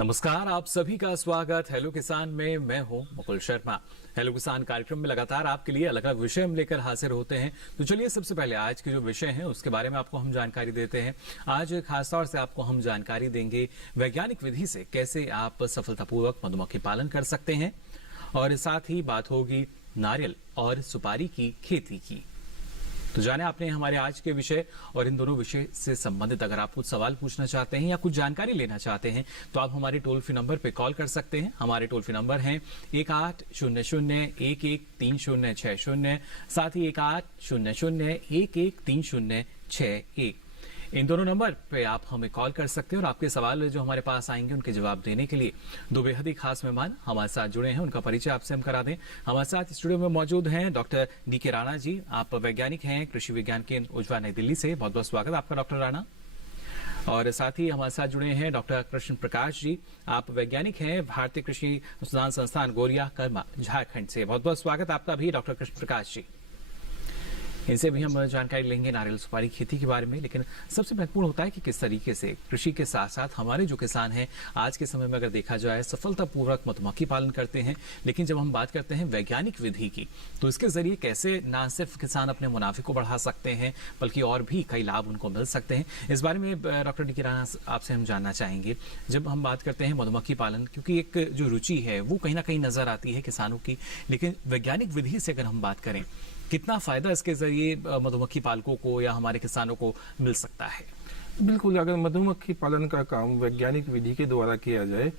नमस्कार, आप सभी का स्वागत हेलो किसान में। मैं हूं मुकुल शर्मा। हेलो किसान कार्यक्रम में लगातार आपके लिए अलग अलग विषय हम लेकर हाजिर होते हैं। तो चलिए सबसे पहले आज के जो विषय हैं उसके बारे में आपको हम जानकारी देते हैं। आज खासतौर से आपको हम जानकारी देंगे वैज्ञानिक विधि से कैसे आप सफलतापूर्वक मधुमक्खी पालन कर सकते हैं, और साथ ही बात होगी नारियल और सुपारी की खेती की। तो जाने आपने हमारे आज के विषय और इन दोनों विषय से संबंधित अगर आप कुछ सवाल पूछना चाहते हैं या कुछ जानकारी लेना चाहते हैं तो आप हमारे टोल फ्री नंबर पे कॉल कर सकते हैं। हमारे टोल फ्री नंबर हैं 1800-113060, साथ ही 1800-113061। इन दोनों नंबर पे आप हमें कॉल कर सकते हैं और आपके सवाल जो हमारे पास आएंगे उनके जवाब देने के लिए दो बेहद ही खास मेहमान हमारे साथ जुड़े हैं। उनका परिचय आपसे हम करा दें। हमारे साथ स्टूडियो में मौजूद हैं डॉक्टर डी.के. राणा जी। आप वैज्ञानिक हैं कृषि विज्ञान केंद्र उज्वा नई दिल्ली से। बहुत बहुत स्वागत आपका डॉक्टर राणा। और साथ ही हमारे साथ जुड़े हैं डॉक्टर कृष्ण प्रकाश जी। आप वैज्ञानिक हैं भारतीय कृषि अनुसंधान संस्थान गोरिया कर्मा झारखंड से। बहुत बहुत स्वागत आपका भी डॉक्टर कृष्ण प्रकाश जी। इनसे भी हम जानकारी लेंगे नारियल सुपारी खेती के बारे में। लेकिन सबसे महत्वपूर्ण होता है कि किस तरीके से कृषि के साथ साथ हमारे जो किसान हैं आज के समय में अगर देखा जाए सफलतापूर्वक मधुमक्खी पालन करते हैं। लेकिन जब हम बात करते हैं वैज्ञानिक विधि की तो इसके जरिए कैसे ना सिर्फ किसान अपने मुनाफे को बढ़ा सकते हैं बल्कि और भी कई लाभ उनको मिल सकते हैं। इस बारे में डॉक्टर डी.के. राणा आपसे हम जानना चाहेंगे। जब हम बात करते हैं मधुमक्खी पालन, क्योंकि एक जो रुचि है वो कहीं ना कहीं नजर आती है किसानों की, लेकिन वैज्ञानिक विधि से अगर हम बात करें कितना फायदा इसके जरिए मधुमक्खी पालकों को या हमारे किसानों को मिल सकता है? बिल्कुल, अगर मधुमक्खी पालन का काम वैज्ञानिक विधि के द्वारा किया जाए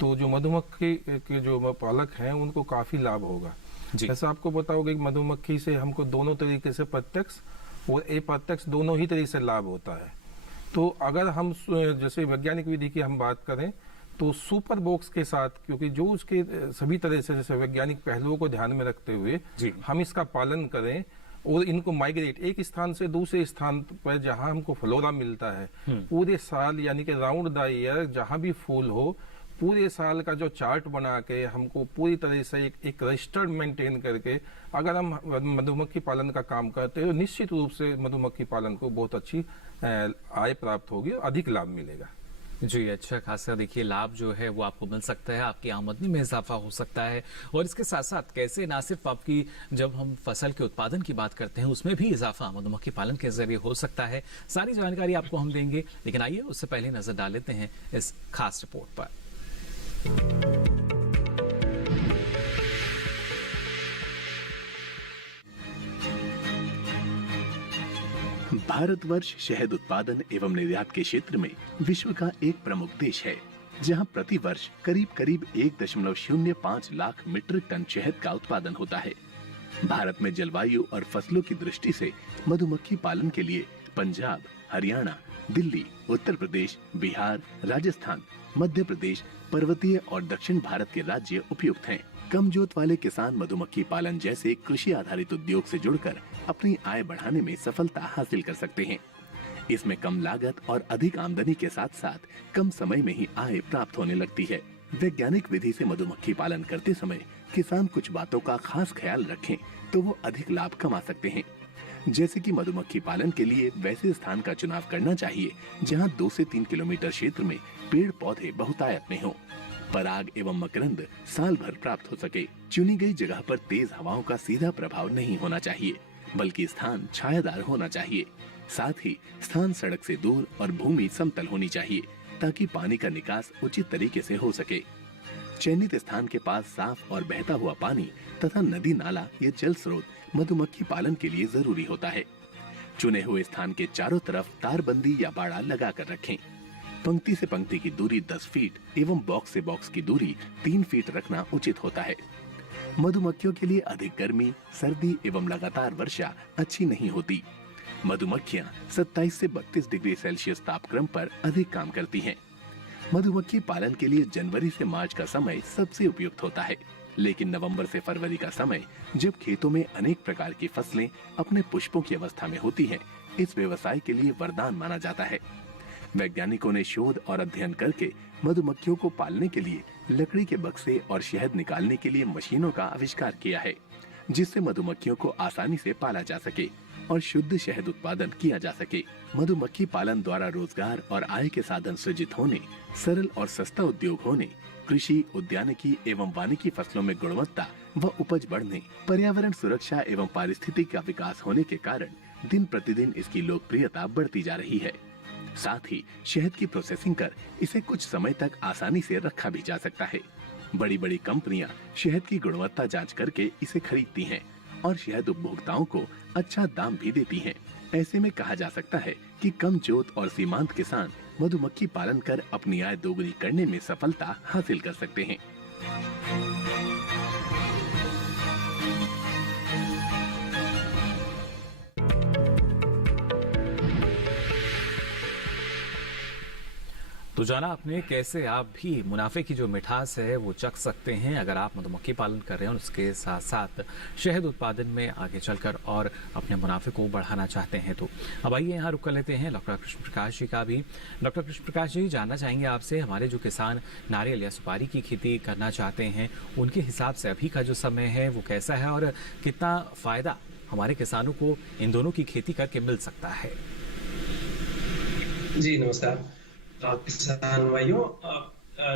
तो जो मधुमक्खी के जो पालक हैं उनको काफी लाभ होगा। ऐसा आपको पता होगा कि मधुमक्खी से हमको दोनों तरीके से प्रत्यक्ष और अप्रत्यक्ष दोनों ही तरीके से लाभ होता है। तो अगर हम जैसे वैज्ञानिक विधि की हम बात करें तो सुपर बॉक्स के साथ, क्योंकि जो उसके सभी तरह से जैसे वैज्ञानिक पहलुओं को ध्यान में रखते हुए हम इसका पालन करें और इनको माइग्रेट एक स्थान से दूसरे स्थान पर जहां हमको फ्लोरा मिलता है पूरे साल, यानी कि राउंड द ईयर जहां भी फूल हो पूरे साल का जो चार्ट बना के हमको पूरी तरह से एक रजिस्टर्ड मेंटेन करके अगर हम मधुमक्खी पालन का काम करते हैं तो निश्चित रूप से मधुमक्खी पालन को बहुत अच्छी आय प्राप्त होगी और अधिक लाभ मिलेगा। जी, अच्छा खासा देखिए लाभ जो है वो आपको मिल सकता है, आपकी आमदनी में इजाफा हो सकता है और इसके साथ साथ कैसे ना सिर्फ आपकी जब हम फसल के उत्पादन की बात करते हैं उसमें भी इजाफा मधुमक्खी पालन के जरिए हो सकता है। सारी जानकारी आपको हम देंगे, लेकिन आइए उससे पहले नजर डाल लेते हैं इस खास रिपोर्ट पर। भारतवर्ष शहद उत्पादन एवं निर्यात के क्षेत्र में विश्व का एक प्रमुख देश है, जहां प्रति वर्ष करीब करीब 1.05 लाख मीट्रिक टन शहद का उत्पादन होता है। भारत में जलवायु और फसलों की दृष्टि से मधुमक्खी पालन के लिए पंजाब, हरियाणा, दिल्ली, उत्तर प्रदेश, बिहार, राजस्थान, मध्य प्रदेश, पर्वतीय और दक्षिण भारत के राज्य उपयुक्त हैं। कम जोत वाले किसान मधुमक्खी पालन जैसे कृषि आधारित उद्योग से जुड़कर अपनी आय बढ़ाने में सफलता हासिल कर सकते हैं। इसमें कम लागत और अधिक आमदनी के साथ साथ कम समय में ही आय प्राप्त होने लगती है। वैज्ञानिक विधि से मधुमक्खी पालन करते समय किसान कुछ बातों का खास ख्याल रखें तो वो अधिक लाभ कमा सकते हैं। जैसे कि मधुमक्खी पालन के लिए वैसे स्थान का चुनाव करना चाहिए जहां 2 से 3 किलोमीटर क्षेत्र में पेड़ पौधे बहुतायत में हों। पराग एवं मकरंद साल भर प्राप्त हो सके। चुनी गई जगह पर तेज हवाओं का सीधा प्रभाव नहीं होना चाहिए, बल्कि स्थान छायादार होना चाहिए। साथ ही स्थान सड़क से दूर और भूमि समतल होनी चाहिए ताकि पानी का निकास उचित तरीके से हो सके। चयनित स्थान के पास साफ और बहता हुआ पानी तथा नदी नाला या जल स्रोत मधुमक्खी पालन के लिए जरूरी होता है। चुने हुए स्थान के चारों तरफ तारबंदी या बाड़ा लगा कर रखें। पंक्ति से पंक्ति की दूरी 10 फीट एवं बॉक्स से बॉक्स की दूरी 3 फीट रखना उचित होता है। मधुमक्खियों के लिए अधिक गर्मी, सर्दी एवं लगातार वर्षा अच्छी नहीं होती। मधुमक्खियां 27 से 32 डिग्री सेल्सियस तापक्रम पर अधिक काम करती हैं। मधुमक्खी पालन के लिए जनवरी से मार्च का समय सबसे उपयुक्त होता है, लेकिन नवंबर से फरवरी का समय जब खेतों में अनेक प्रकार की फसलें अपने पुष्पों की अवस्था में होती हैं, इस व्यवसाय के लिए वरदान माना जाता है। वैज्ञानिकों ने शोध और अध्ययन करके मधुमक्खियों को पालने के लिए लकड़ी के बक्से और शहद निकालने के लिए मशीनों का आविष्कार किया है, जिससे मधुमक्खियों को आसानी से पाला जा सके। और शुद्ध शहद उत्पादन किया जा सके। मधुमक्खी पालन द्वारा रोजगार और आय के साधन सृजित होने, सरल और सस्ता उद्योग होने, कृषि, उद्यानिकी एवं वानिकी फसलों में गुणवत्ता व उपज बढ़ने, पर्यावरण सुरक्षा एवं पारिस्थितिकी का विकास होने के कारण दिन प्रतिदिन इसकी लोकप्रियता बढ़ती जा रही है। साथ ही शहद की प्रोसेसिंग कर इसे कुछ समय तक आसानी से रखा भी जा सकता है। बड़ी बड़ी कंपनियां शहद की गुणवत्ता जांच करके इसे खरीदती हैं और शहद उपभोक्ताओं को अच्छा दाम भी देती हैं। ऐसे में कहा जा सकता है कि कम जोत और सीमांत किसान मधुमक्खी पालन कर अपनी आय दोगुनी करने में सफलता हासिल कर सकते हैं। तो जाना आपने कैसे आप भी मुनाफे की जो मिठास है वो चख सकते हैं अगर आप मधुमक्खी पालन कर रहे हैं और उसके साथ साथ शहद उत्पादन में आगे चलकर और अपने मुनाफे को बढ़ाना चाहते हैं। तो अब आइए यहाँ रुक कर लेते हैं डॉक्टर कृष्ण प्रकाश जी का भी। डॉक्टर कृष्ण प्रकाश जी, जानना चाहेंगे आपसे, हमारे जो किसान नारियल या सुपारी की खेती करना चाहते हैं उनके हिसाब से अभी का जो समय है वो कैसा है और कितना फायदा हमारे किसानों को इन दोनों की खेती करके मिल सकता है? जी नमस्कार किसान भाइयों।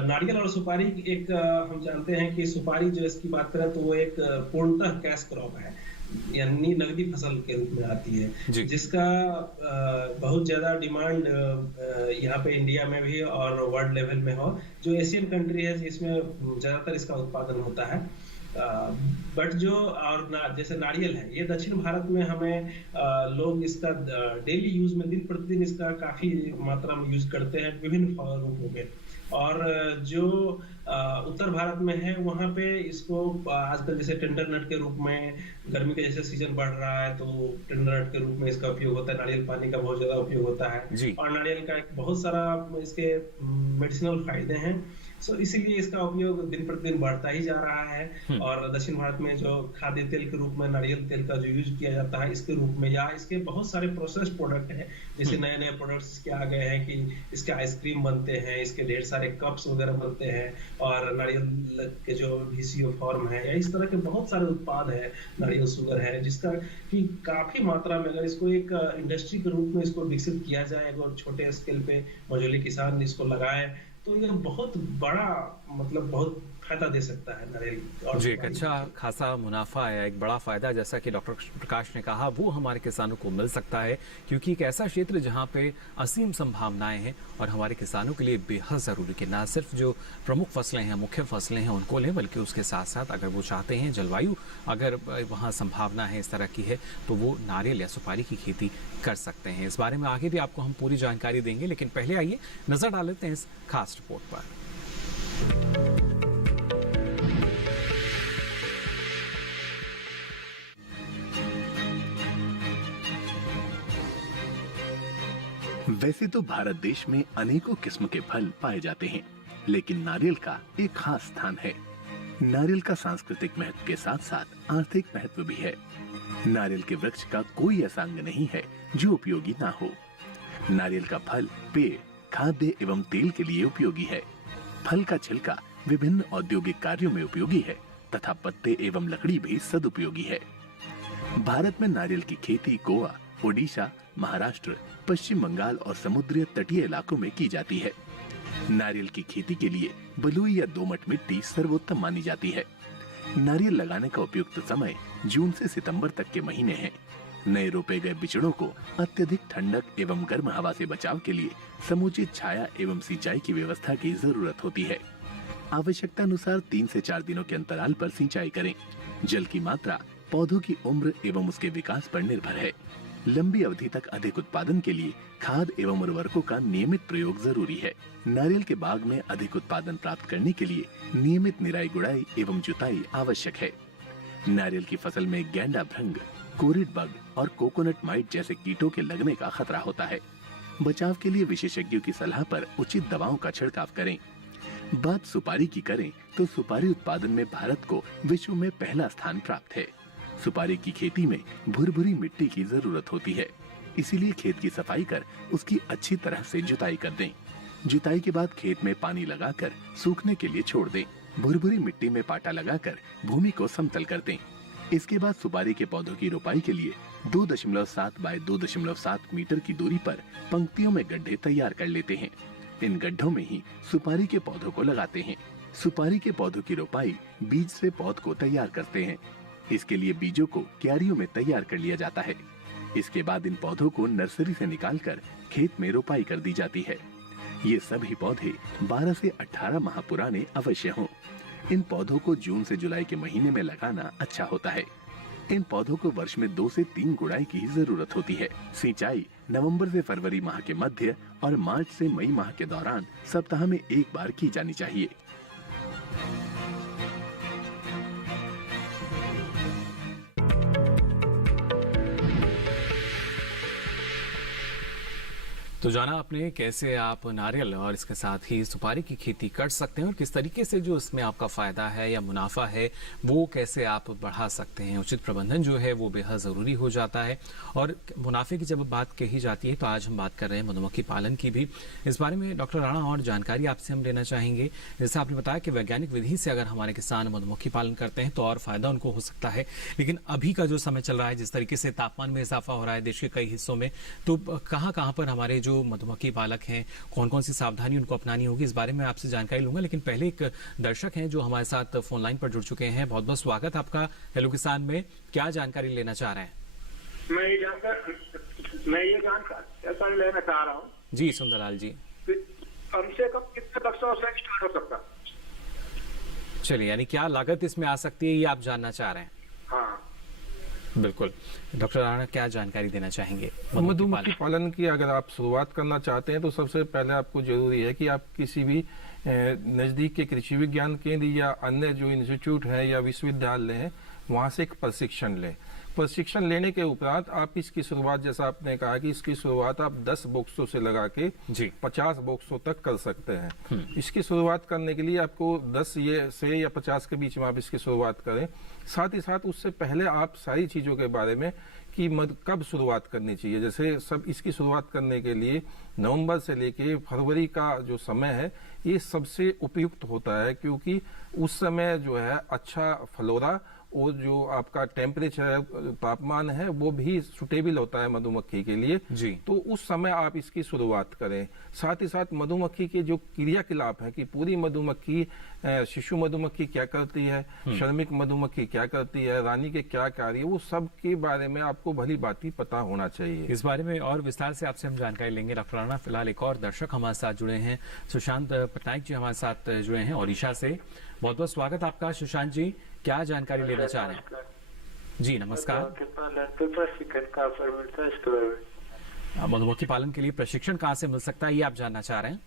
नारियल और सुपारी एक हम जानते हैं कि सुपारी जो इसकी बात करें तो वो एक पूर्णतः कैश क्रॉप है, यानी नगदी फसल के रूप में आती है, जिसका बहुत ज्यादा डिमांड यहाँ पे इंडिया में भी और वर्ल्ड लेवल में हो। जो एशियन कंट्री है जिसमें ज्यादातर इसका उत्पादन होता है। बट जो और जैसे नारियल है, ये दक्षिण भारत में हमें लोग इसका डेली यूज में दिन प्रतिदिन इसका काफी मात्रा में यूज करते हैं विभिन्न रूपों में। और जो उत्तर भारत में है वहाँ पे इसको आजकल जैसे टेंडर नट के रूप में, गर्मी के जैसे सीजन बढ़ रहा है तो टेंडर नट के रूप में इसका उपयोग होता है। नारियल पानी का बहुत ज्यादा उपयोग होता है और नारियल का बहुत सारा इसके मेडिसिनल फायदे हैं। सो इसीलिए इसका उपयोग दिन प्रतिदिन बढ़ता ही जा रहा है। और दक्षिण भारत में जो खाद्य तेल के रूप में नारियल तेल का जो यूज किया जाता है इसके रूप में, या इसके बहुत सारे प्रोसेस प्रोडक्ट हैं, जैसे नए नए प्रोडक्ट्स इसके आ गए हैं कि इसके आइसक्रीम बनते हैं, इसके ढेर सारे कप्स वगैरह बनते हैं, और नारियल के जो VCO फॉर्म है, या इस तरह के बहुत सारे उत्पाद है, नारियल शुगर है, जिसका कि काफी मात्रा में अगर इसको एक इंडस्ट्री के रूप में इसको विकसित किया जाए और छोटे स्केल पे मझोले किसान इसको लगाए तो ये बहुत बड़ा मतलब बहुत फायदा दे सकता है नारियल। जी, एक अच्छा खासा मुनाफा है, एक बड़ा फायदा जैसा कि डॉक्टर प्रकाश ने कहा वो हमारे किसानों को मिल सकता है, क्योंकि एक ऐसा क्षेत्र जहां पे असीम संभावनाएं हैं और हमारे किसानों के लिए बेहद जरूरी कि ना सिर्फ जो प्रमुख फसलें हैं, मुख्य फसलें हैं उनको लें, बल्कि उसके साथ साथ अगर वो चाहते हैं जलवायु अगर वहाँ संभावना है इस तरह की है तो वो नारियल या सुपारी की खेती कर सकते हैं। इस बारे में आगे भी आपको हम पूरी जानकारी देंगे, लेकिन पहले आइए नजर डाल लेते हैं इस खास रिपोर्ट पर। वैसे तो भारत देश में अनेकों किस्म के फल पाए जाते हैं, लेकिन नारियल का एक खास स्थान है। नारियल का सांस्कृतिक महत्व के साथ साथ आर्थिक महत्व भी है। नारियल के वृक्ष का कोई ऐसा अंग नहीं है जो उपयोगी ना हो। नारियल का फल पेय, खाद्य एवं तेल के लिए उपयोगी है। फल का छिलका विभिन्न औद्योगिक कार्यों में उपयोगी है तथा पत्ते एवं लकड़ी भी सदुपयोगी है। भारत में नारियल की खेती गोवा, ओडिशा, महाराष्ट्र, पश्चिम बंगाल और समुद्री तटीय इलाकों में की जाती है। नारियल की खेती के लिए बलुई या दोमट मिट्टी सर्वोत्तम मानी जाती है। नारियल लगाने का उपयुक्त समय जून से सितंबर तक के महीने हैं। नए रोपे गए बिचड़ों को अत्यधिक ठंडक एवं गर्म हवा से बचाव के लिए समुचित छाया एवं सिंचाई की व्यवस्था की जरूरत होती है। आवश्यकता अनुसार 3 से 4 दिनों के अंतराल पर सिंचाई करें। जल की मात्रा पौधों की उम्र एवं उसके विकास पर निर्भर है। लंबी अवधि तक अधिक उत्पादन के लिए खाद एवं उर्वरकों का नियमित प्रयोग जरूरी है। नारियल के बाग में अधिक उत्पादन प्राप्त करने के लिए नियमित निराई गुड़ाई एवं जुताई आवश्यक है। नारियल की फसल में गैंडा भृंग, कोरिड बग और कोकोनट माइट जैसे कीटों के लगने का खतरा होता है। बचाव के लिए विशेषज्ञों की सलाह पर उचित दवाओं का छिड़काव करें। बात सुपारी की करें तो सुपारी उत्पादन में भारत को विश्व में पहला स्थान प्राप्त है। सुपारी की खेती में भुरभुरी मिट्टी की जरूरत होती है, इसीलिए खेत की सफाई कर उसकी अच्छी तरह से जुताई कर दें। जुताई के बाद खेत में पानी लगाकर सूखने के लिए छोड़ दें। भुरभुरी मिट्टी में पाटा लगाकर भूमि को समतल कर दें। इसके बाद सुपारी के पौधों की रोपाई के लिए 2.7 बाय 2.7 मीटर की दूरी पर पंक्तियों में गड्ढे तैयार कर लेते हैं। इन गड्ढों में ही सुपारी के पौधों को लगाते हैं। सुपारी के पौधों की रोपाई बीज से पौध को तैयार करते हैं। इसके लिए बीजों को क्यारियों में तैयार कर लिया जाता है। इसके बाद इन पौधों को नर्सरी से निकालकर खेत में रोपाई कर दी जाती है। ये सभी पौधे 12 से 18 माह पुराने अवश्य हों। इन पौधों को जून से जुलाई के महीने में लगाना अच्छा होता है। इन पौधों को वर्ष में 2 से 3 गुड़ाई की जरूरत होती है। सिंचाई नवंबर से फरवरी माह के मध्य और मार्च से मई माह के दौरान सप्ताह में एक बार की जानी चाहिए। तो जाना आपने कैसे आप नारियल और इसके साथ ही सुपारी की खेती कर सकते हैं और किस तरीके से जो इसमें आपका फायदा है या मुनाफा है वो कैसे आप बढ़ा सकते हैं। उचित प्रबंधन जो है वो बेहद जरूरी हो जाता है। और मुनाफे की जब बात कही जाती है तो आज हम बात कर रहे हैं मधुमक्खी पालन की भी। इस बारे में डॉक्टर राणा और जानकारी आपसे हम लेना चाहेंगे। जैसे आपने बताया कि वैज्ञानिक विधि से अगर हमारे किसान मधुमक्खी पालन करते हैं तो और फायदा उनको हो सकता है, लेकिन अभी का जो समय चल रहा है, जिस तरीके से तापमान में इजाफा हो रहा है देश के कई हिस्सों में, तो कहाँ पर हमारे जो मधुमक्खी पालक हैं कौन कौन सी सावधानी उनको अपनानी होगी, इस बारे में आपसे जानकारी लूंगा। लेकिन पहले एक दर्शक हैं जो हमारे साथ फोन लाइन पर जुड़ चुके हैं। बहुत बहुत स्वागत आपका हेलो किसान में। क्या जानकारी लेना चाह रहे हैं? मैं ये जानकारी लेना चाह रहा हूँ जी सुंदरलाल जी। कम से कम कितने लक्षों से स्टार्ट हो सकता? चलिए, यानी क्या लागत इसमें आ सकती है ये आप जानना चाह रहे हैं? हाँ बिल्कुल। डॉक्टर राणा क्या जानकारी देना चाहेंगे? मधुमक्खी पालन की अगर आप शुरुआत करना चाहते हैं तो सबसे पहले आपको जरूरी है कि आप किसी भी नजदीक के कृषि विज्ञान केंद्र या अन्य जो इंस्टीट्यूट है या विश्वविद्यालय है वहां से एक प्रशिक्षण लें। प्रशिक्षण लेने के उपरांत आप इसकी शुरुआत, जैसा आपने कहा कि इसकी शुरुआत आप 10 बॉक्सों से लगा के 50 बॉक्सों तक कर सकते हैं। इसकी शुरुआत करने के लिए आपको 10 से या 50 के बीच में आप इसकी शुरुआत करें। साथ ही साथ उससे पहले आप सारी चीजों के बारे में कि कब शुरुआत करनी चाहिए, जैसे सब इसकी शुरुआत करने के लिए नवंबर से लेके फरवरी का जो समय है ये सबसे उपयुक्त होता है, क्योंकि उस समय जो है अच्छा फ्लोरा और जो आपका टेम्परेचर तापमान है वो भी सुटेबल होता है मधुमक्खी के लिए जी। तो उस समय आप इसकी शुरुआत करें। साथ ही साथ मधुमक्खी के जो क्रियाकलाप है कि पूरी मधुमक्खी, शिशु मधुमक्खी क्या करती है, श्रमिक मधुमक्खी क्या करती है, रानी के क्या कार्य, वो सब के बारे में आपको भली भांति पता होना चाहिए। इस बारे में और विस्तार से आपसे हम जानकारी लेंगे डॉक्टर राणा। फिलहाल एक और दर्शक हमारे साथ जुड़े हैं, सुशांत पटनायक जी हमारे साथ जुड़े हैं ओडिशा से। बहुत बहुत स्वागत आपका सुशांत जी। क्या जानकारी लेना चाह रहे हैं? जी नमस्कार। मधुमक्खी पालन के लिए प्रशिक्षण कहाँ से मिल सकता है ये आप जानना चाह रहे हैं?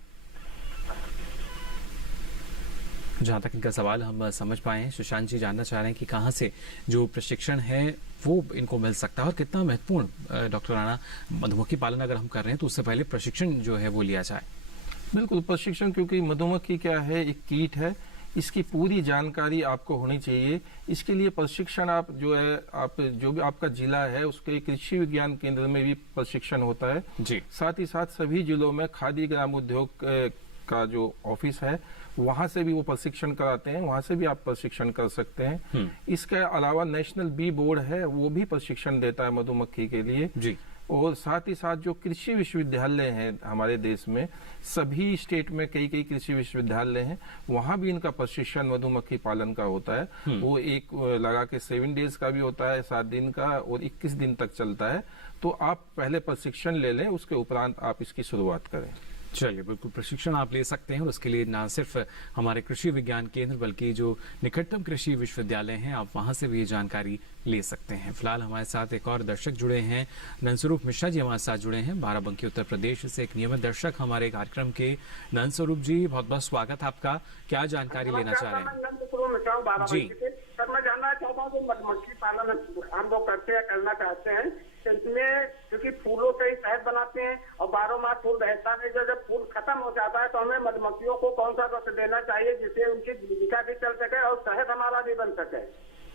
जहाँ तक इनका सवाल हम समझ पाए हैं, सुशांत जी जानना चाह रहे हैं कि कहाँ से जो प्रशिक्षण है वो इनको मिल सकता है और कितना महत्वपूर्ण डॉक्टर राणा मधुमक्खी पालन अगर हम कर रहे हैं तो उससे पहले प्रशिक्षण जो है वो लिया जाए। बिल्कुल, प्रशिक्षण, क्योंकि मधुमक्खी क्या है, एक कीट है, इसकी पूरी जानकारी आपको होनी चाहिए। इसके लिए प्रशिक्षण आप जो है, आप जो भी आपका जिला है उसके कृषि विज्ञान केंद्र में भी प्रशिक्षण होता है जी। साथ ही साथ सभी जिलों में खादी ग्राम उद्योग का जो ऑफिस है वहां से भी वो प्रशिक्षण कराते हैं, वहां से भी आप प्रशिक्षण कर सकते हैं। इसके अलावा नेशनल बी बोर्ड है वो भी प्रशिक्षण देता है मधुमक्खी के लिए जी। और साथ ही साथ जो कृषि विश्वविद्यालय हैं हमारे देश में, सभी स्टेट में कई कृषि विश्वविद्यालय हैं, वहां भी इनका प्रशिक्षण मधुमक्खी पालन का होता है। वो एक लगा के 7 डेज का भी होता है, 7 दिन का, और 21 दिन तक चलता है। तो आप पहले प्रशिक्षण ले लें, उसके उपरांत आप इसकी शुरुआत करें। चलिए, बिल्कुल प्रशिक्षण आप ले सकते हैं और उसके लिए ना सिर्फ हमारे कृषि विज्ञान केंद्र बल्कि जो निकटतम कृषि विश्वविद्यालय हैं आप वहां से भी ये जानकारी ले सकते हैं। फिलहाल हमारे साथ एक और दर्शक जुड़े हैं, नंदस्वरूप मिश्रा जी हमारे साथ जुड़े हैं बाराबंकी उत्तर प्रदेश से, एक नियमित दर्शक हमारे कार्यक्रम के। नंदस्वरूप जी बहुत बहुत स्वागत आपका। क्या जानकारी लेना चाह रहे हैं? जी सर, मैं जानना चाहता हूँ मधुमक्खी पालन हम लोग करते हैं, करना चाहते हैं, इसमें क्योंकि फूलों से ही शहद बनाते हैं और 12 माह फूल रहता है, जब फूल खत्म हो जाता है तो हमें मधुमक्खियों को कौन सा रस देना चाहिए जिससे उनकी जीविका भी चल सके और शहद हमारा भी बन सके?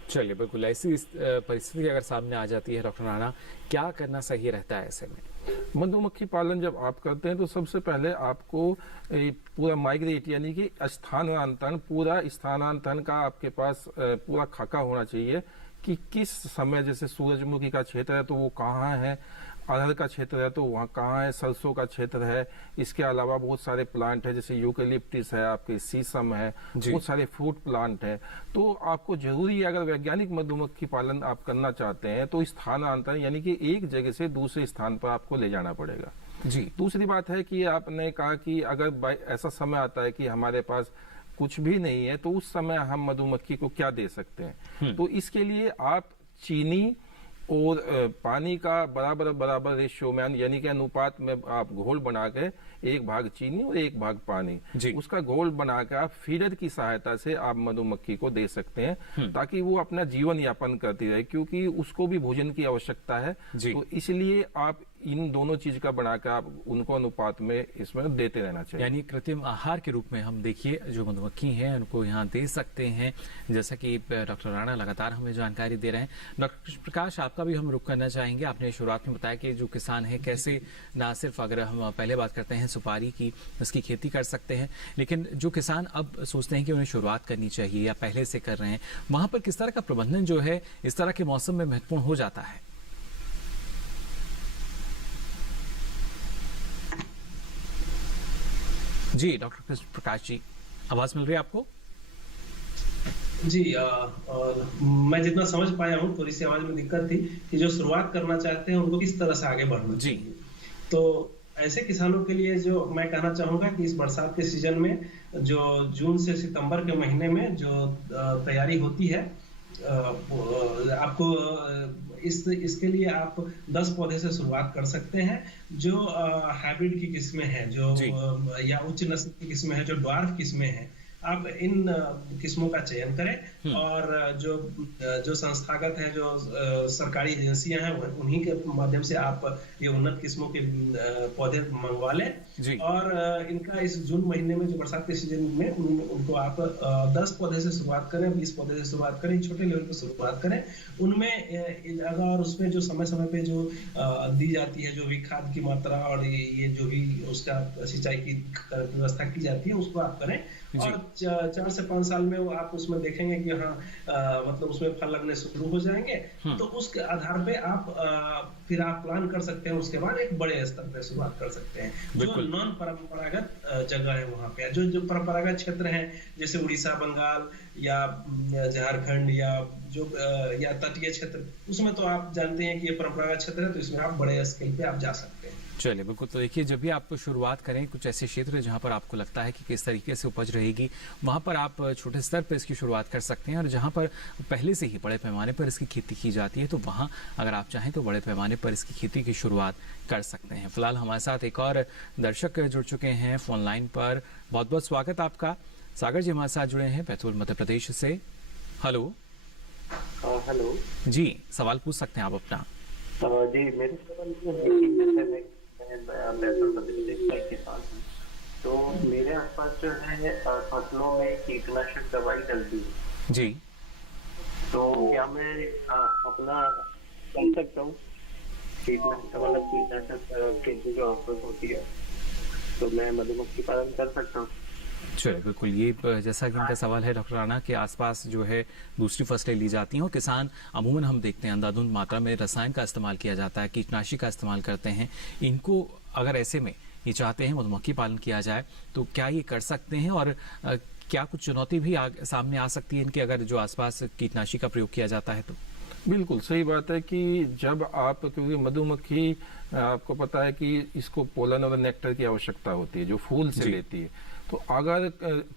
चलिए, बिल्कुल ऐसी परिस्थिति अगर सामने आ जाती है डॉक्टर राणा, क्या करना सही रहता है ऐसे में? मधुमक्खी पालन जब आप करते हैं तो सबसे पहले आपको पूरा माइग्रेट यानी कि स्थानांतरण, पूरा स्थानांतरण का आपके पास पूरा खाका होना चाहिए कि किस समय, जैसे सूरजमुखी का क्षेत्र है तो वो कहाँ है, अरहर का क्षेत्र है तो वहाँ कहाँ है, सरसों का क्षेत्र है, इसके अलावा बहुत सारे प्लांट है जैसे यूकेलिप्टिस है, आपके शीशम है, बहुत सारे फ्रूट प्लांट है। तो आपको जरूरी है, अगर वैज्ञानिक मधुमक्खी पालन आप करना चाहते हैं तो स्थानांतरण यानी कि एक जगह से दूसरे स्थान पर आपको ले जाना पड़ेगा। जी। दूसरी बात है कि आपने कहा कि अगर ऐसा समय आता है कि हमारे पास कुछ भी नहीं है तो उस समय हम मधुमक्खी को क्या दे सकते हैं। तो इसके लिए आप चीनी और पानी का बराबर बराबर रेशियो में यानी कि अनुपात में आप घोल बना के 1 भाग चीनी और 1 भाग पानी, उसका घोल बना के आप फीडर की सहायता से आप मधुमक्खी को दे सकते हैं ताकि वो अपना जीवन यापन करती रहे, क्योंकि उसको भी भोजन की आवश्यकता है। तो इसलिए आप इन दोनों चीज का बनाकर आप उनको अनुपात में इसमें देते रहना चाहिए। यानी कृत्रिम आहार के रूप में हम देखिए जो मधुमक्खी हैं उनको यहाँ दे सकते हैं, जैसा कि डॉक्टर राणा लगातार हमें जानकारी दे रहे हैं। डॉक्टर प्रकाश, आपका भी हम रुख करना चाहेंगे। आपने शुरुआत में बताया कि जो किसान है कैसे ना सिर्फ अगर हम पहले बात करते हैं सुपारी की, उसकी खेती कर सकते हैं, लेकिन जो किसान अब सोचते हैं कि उन्हें शुरुआत करनी चाहिए या पहले से कर रहे हैं, वहां पर किस तरह का प्रबंधन जो है इस तरह के मौसम में महत्वपूर्ण हो जाता है? जी डॉक्टर प्रकाश जी, आवाज मिल रही है आपको? जी, और मैं जितना समझ पाया हूँ, थोड़ी सी आवाज में दिक्कत थी कि जो शुरुआत करना चाहते हैं उनको किस तरह से आगे बढ़ना जी। तो ऐसे किसानों के लिए जो मैं कहना चाहूंगा कि इस बरसात के सीजन में जो जून से सितंबर के महीने में जो तैयारी होती है, आपको इसके लिए आप 10 पौधे से शुरुआत कर सकते हैं जो हाइब्रिड की किस्में हैं, जो या उच्च नस्ल की किस्में हैं, जो ड्वार्फ किस्में हैं। आप इन किस्मों का चयन करें और जो संस्थागत है, जो सरकारी एजेंसियां हैं, उन्हीं के माध्यम से आप ये उन्नत किस्मों के पौधे मंगवा लें और इनका इस जून महीने में जो बरसात के सीजन में उनको आप 10 पौधे से शुरुआत करें, 20 पौधे से शुरुआत करें, छोटे लेवल पर शुरुआत करें। उनमें अगर उसमें जो समय समय पे जो दी जाती है, जो भी खाद की मात्रा और ये जो भी उसका सिंचाई की व्यवस्था की जाती है, उसको आप करें और 4 से 5 साल में वो आप उसमें देखेंगे कि हाँ मतलब उसमें फल लगने शुरू हो जाएंगे। तो उसके आधार पे आप फिर आप प्लान कर सकते हैं, उसके बाद एक बड़े स्तर पे शुरुआत कर सकते हैं। जो नॉन परंपरागत जगह है वहाँ पे, जो परंपरागत क्षेत्र हैं जैसे उड़ीसा, बंगाल या झारखंड या तटीय क्षेत्र, उसमें तो आप जानते हैं कि ये परंपरागत क्षेत्र है, तो इसमें आप बड़े स्केल पे आप जा सकते हैं। चलिए बिल्कुल। तो देखिए, जब भी आप शुरुआत करें कुछ ऐसे क्षेत्र जहां पर आपको लगता है कि किस तरीके से उपज रहेगी, वहां पर आप छोटे स्तर पर इसकी शुरुआत कर सकते हैं, और जहां पर पहले से ही बड़े पैमाने पर इसकी खेती की जाती है तो वहां अगर आप चाहें तो बड़े पैमाने पर इसकी खेती की शुरुआत कर सकते हैं। फिलहाल हमारे साथ एक और दर्शक जुड़ चुके हैं फोन लाइन पर। बहुत बहुत स्वागत आपका। सागर जी हमारे साथ जुड़े हैं बैतूल मध्य प्रदेश से। हेलो। हेलो जी, सवाल पूछ सकते हैं आप अपना। जी, मेरे सवाल ये है कि जैसे मैं बैतूल मध्य प्रदेश का किसान हूँ, तो मेरे आसपास जो है फसलों में कीटनाशक दवाई डलती है जी, तो क्या मैं अपना कर सकता हूँ कीटनाशक खेती जो आसपास होती है, तो मैं मधुमक्खी पालन कर सकता हूँ? चलिए बिल्कुल। ये जैसा कि इनका सवाल है डॉक्टर राणा के आसपास जो है दूसरी फसलें ली जाती हैं और किसान अमूमन हम देखते हैं अंधाधुंध मात्रा में रसायन का इस्तेमाल किया जाता है, कीटनाशी का इस्तेमाल करते हैं। इनको अगर ऐसे में ये चाहते हैं मधुमक्खी पालन किया जाए तो क्या ये कर सकते हैं, और क्या कुछ चुनौती भी सामने आ सकती है इनके अगर जो आसपास कीटनाशी का प्रयोग किया जाता है तो? बिल्कुल सही बात है कि जब आप, क्योंकि मधुमक्खी आपको पता है कि इसको पोलन और नेक्टर की आवश्यकता होती है जो फूल से लेती है। तो अगर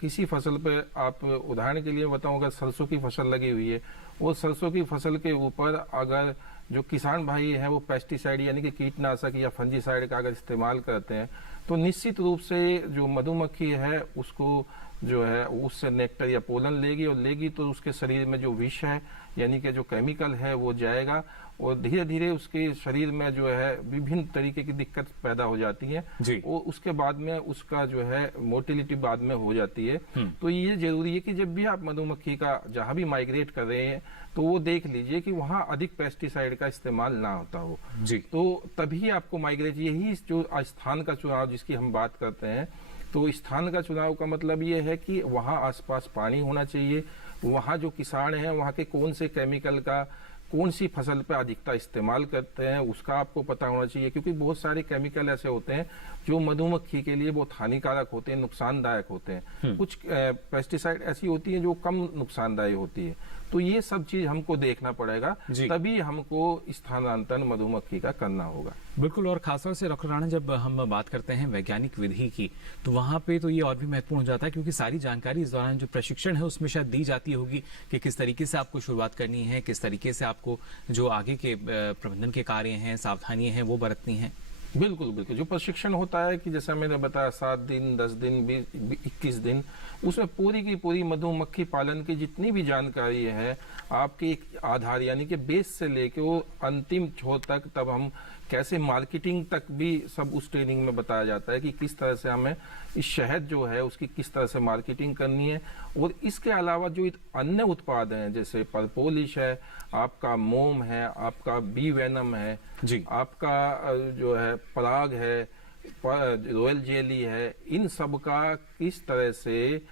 किसी फसल पे आप, उदाहरण के लिए बताऊं, अगर सरसों की फसल लगी हुई है और सरसों की फसल के ऊपर अगर जो किसान भाई हैं वो पेस्टिसाइड यानी कि कीटनाशक या फंजीसाइड का अगर इस्तेमाल करते हैं तो निश्चित रूप से जो मधुमक्खी है उसको जो है उससे नेक्टर या पोलन लेगी, और लेगी तो उसके शरीर में जो विष है यानी कि जो केमिकल है वो जाएगा, और धीरे धीरे उसके शरीर में जो है विभिन्न तरीके की दिक्कत पैदा हो जाती है और उसके बाद में उसका जो है मोर्टेलिटी बाद में हो जाती है। तो ये जरूरी है कि जब भी आप मधुमक्खी का जहां भी माइग्रेट कर रहे हैं तो वो देख लीजिए कि वहां अधिक पेस्टिसाइड का इस्तेमाल ना होता हो जी। तो तभी आपको माइग्रेट, यही जो स्थान का चुनाव जिसकी हम बात करते हैं, तो स्थान का चुनाव का मतलब ये है कि वहां आसपास पानी होना चाहिए, वहाँ जो किसान हैं वहाँ के कौन से केमिकल का कौन सी फसल पे अधिकता इस्तेमाल करते हैं उसका आपको पता होना चाहिए, क्योंकि बहुत सारे केमिकल ऐसे होते हैं जो मधुमक्खी के लिए बहुत हानिकारक होते हैं, नुकसानदायक होते हैं। कुछ पेस्टिसाइड ऐसी होती है जो कम नुकसानदायक होती है। तो ये सब चीज हमको देखना पड़ेगा, तभी हमको स्थानांतरण मधुमक्खी का करना होगा। बिल्कुल, और खासतौर से डॉक्टर राणा जब हम बात करते हैं वैज्ञानिक विधि की, तो वहाँ पे तो ये और भी महत्वपूर्ण हो जाता है, क्योंकि सारी जानकारी इस दौरान जो प्रशिक्षण है उसमें शायद दी जाती होगी कि किस तरीके से आपको शुरुआत करनी है, किस तरीके से आपको जो आगे के प्रबंधन के कार्य हैं, सावधानियां हैं, वो बरतनी हैं। बिल्कुल बिल्कुल, जो प्रशिक्षण होता है कि जैसा मैंने बताया 7 दिन 10 दिन 21 दिन, उसमें पूरी की पूरी मधुमक्खी पालन की जितनी भी जानकारी है आपके एक आधार यानी कि बेस से लेके वो अंतिम छोर तक, तब हम कैसे मार्केटिंग तक भी सब उस ट्रेनिंग में बताया जाता है कि किस तरह से हमें इस शहद जो है उसकी किस तरह से मार्केटिंग करनी है। और इसके अलावा जो अन्य उत्पाद हैं जैसे परपोलिश है, आपका मोम है, आपका बी वेनम है जी, आपका जो है पराग है, रॉयल जेली है, इन सब का किस तरह से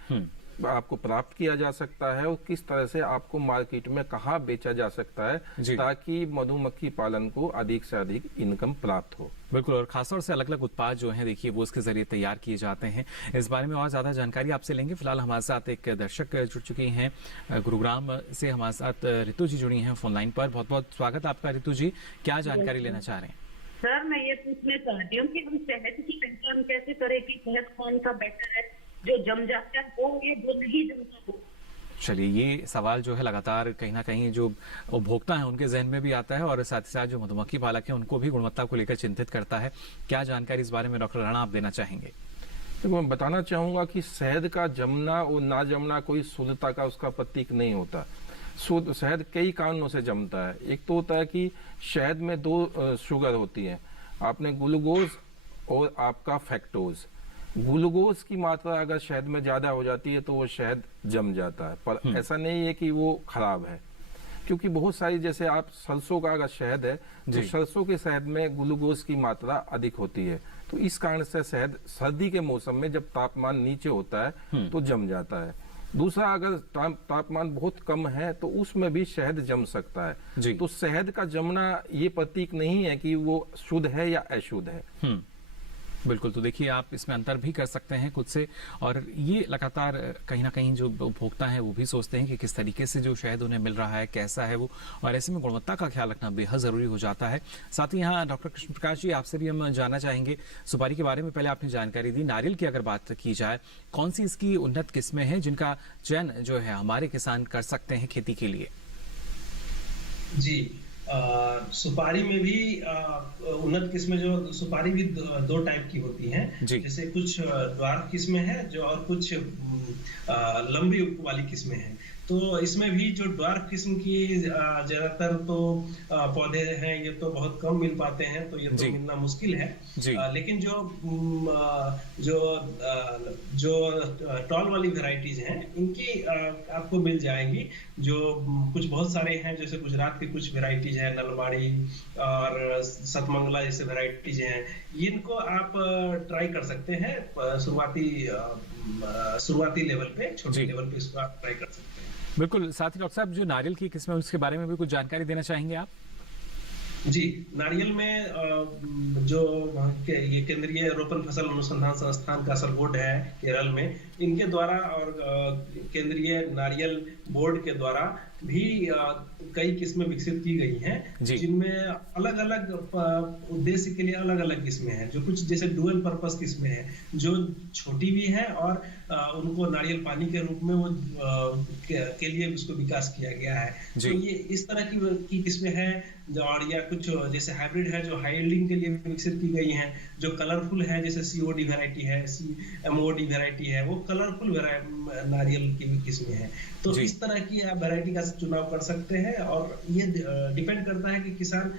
आपको प्राप्त किया जा सकता है और किस तरह से आपको मार्केट में कहाँ बेचा जा सकता है, ताकि मधुमक्खी पालन को अधिक से अधिक इनकम प्राप्त हो। बिल्कुल, और खासतौर से अलग अलग उत्पाद जो हैं देखिए वो इसके जरिए तैयार किए जाते हैं। इस बारे में और ज्यादा जानकारी आपसे लेंगे। फिलहाल हमारे साथ एक दर्शक जुड़ चुकी हैं, गुरुग्राम से हमारे साथ रितु जी जुड़ी हैं फोन लाइन पर। बहुत बहुत स्वागत आपका रितु जी, क्या जानकारी लेना चाह रहे हैं? सर मैं ये पूछना चाहती हूँ कि हम शहद की पहचान कैसे करें कि शहद कौन सा बेटर है, जो जम जाता है वो या जो नहीं जमता वो? चलिए, ये सवाल जो है लगातार कहीं ना कहीं जो उपभोक्ता है उनके जहन में भी आता है, और साथ ही साथ जो मधुमक्खी पालक है उनको भी गुणवत्ता को लेकर चिंतित करता है। क्या जानकारी इस बारे में डॉक्टर राणा आप देना चाहेंगे? तो मैं बताना चाहूंगा कि शहद का जमना और ना जमना कोई शुद्धता का उसका प्रतीक नहीं होता। शहद कई कारणों से जमता है। एक तो होता है कि शहद में 2 शुगर होती है, आपने ग्लूकोज और आपका फैक्टोज। ग्लूकोज की मात्रा अगर शहद में ज्यादा हो जाती है तो वो शहद जम जाता है, पर ऐसा नहीं है कि वो खराब है, क्योंकि बहुत सारी जैसे आप सरसों का अगर शहद है तो सरसों के शहद में ग्लूकोज की मात्रा अधिक होती है, तो इस कारण से शहद सर्दी के मौसम में जब तापमान नीचे होता है तो जम जाता है। दूसरा, अगर तापमान बहुत कम है तो उसमें भी शहद जम सकता है। तो शहद का जमना ये प्रतीक नहीं है कि वो शुद्ध है या अशुद्ध है। बिल्कुल, तो देखिए आप इसमें अंतर भी कर सकते हैं खुद से, और ये लगातार कहीं ना कहीं जो उपभोक्ता है वो भी सोचते हैं कि किस तरीके से जो शहद उन्हें मिल रहा है, कैसा है वो, और ऐसे में गुणवत्ता का ख्याल रखना बेहद जरूरी हो जाता है। साथ ही यहाँ डॉक्टर कृष्ण प्रकाश जी, आपसे भी हम जानना चाहेंगे सुपारी के बारे में। पहले आपने जानकारी दी, नारियल की अगर बात की जाए, कौन सी इसकी उन्नत किस्में हैं जिनका चयन जो है हमारे किसान कर सकते हैं खेती के लिए? जी, सुपारी में भी उन्नत किस्में, जो सुपारी भी 2 टाइप की होती हैं। जैसे कुछ ड्वार्फ किस्में हैं जो, और कुछ लंबी वाली किस्में हैं। तो इसमें भी जो ड्वार्फ किस्म की ज्यादातर तो पौधे हैं ये तो बहुत कम मिल पाते हैं, तो ये तो मिलना मुश्किल है। लेकिन जो टॉल वाली वैरायटीज हैं इनकी आपको मिल जाएगी। जो कुछ बहुत सारे हैं, जैसे गुजरात की कुछ वैरायटीज है, नलबाड़ी और सतमंगला जैसे वैरायटीज हैं, इनको आप ट्राई कर सकते हैं शुरुआती लेवल पे, छोटे लेवल पे इसको आप ट्राई कर सकते हैं। बिल्कुल, साथ ही डॉक्टर साहब जो नारियल की किस्म है उसके बारे में भी कुछ जानकारी देना चाहेंगे आप? जी, नारियल में जो ये केंद्रीय रोपण फसल अनुसंधान संस्थान का सरबोर्ड है केरल में, इनके द्वारा और केंद्रीय नारियल बोर्ड के द्वारा भी कई किस्में विकसित की गई हैं, जिनमें अलग अलग उद्देश्य के लिए अलग अलग किस्में हैं। जो कुछ जैसे डुअल पर्पस किस्में हैं, जो छोटी भी हैं और उनको नारियल पानी के रूप में वो के लिए उसको विकास किया गया है। तो ये इस तरह की किस्में हैं। और या कुछ जैसे हाइब्रिड है जो हाई यील्डिंग के लिए विकसित की गई हैं, जो कलरफुल है, जैसे सीओडी वैरायटी है, एमओडी वैरायटी है, वो कलरफुल नारियल की भी किस्में हैं। तो इस तरह की आप वैरायटी का चुनाव कर सकते हैं, और ये डिपेंड करता है कि किसान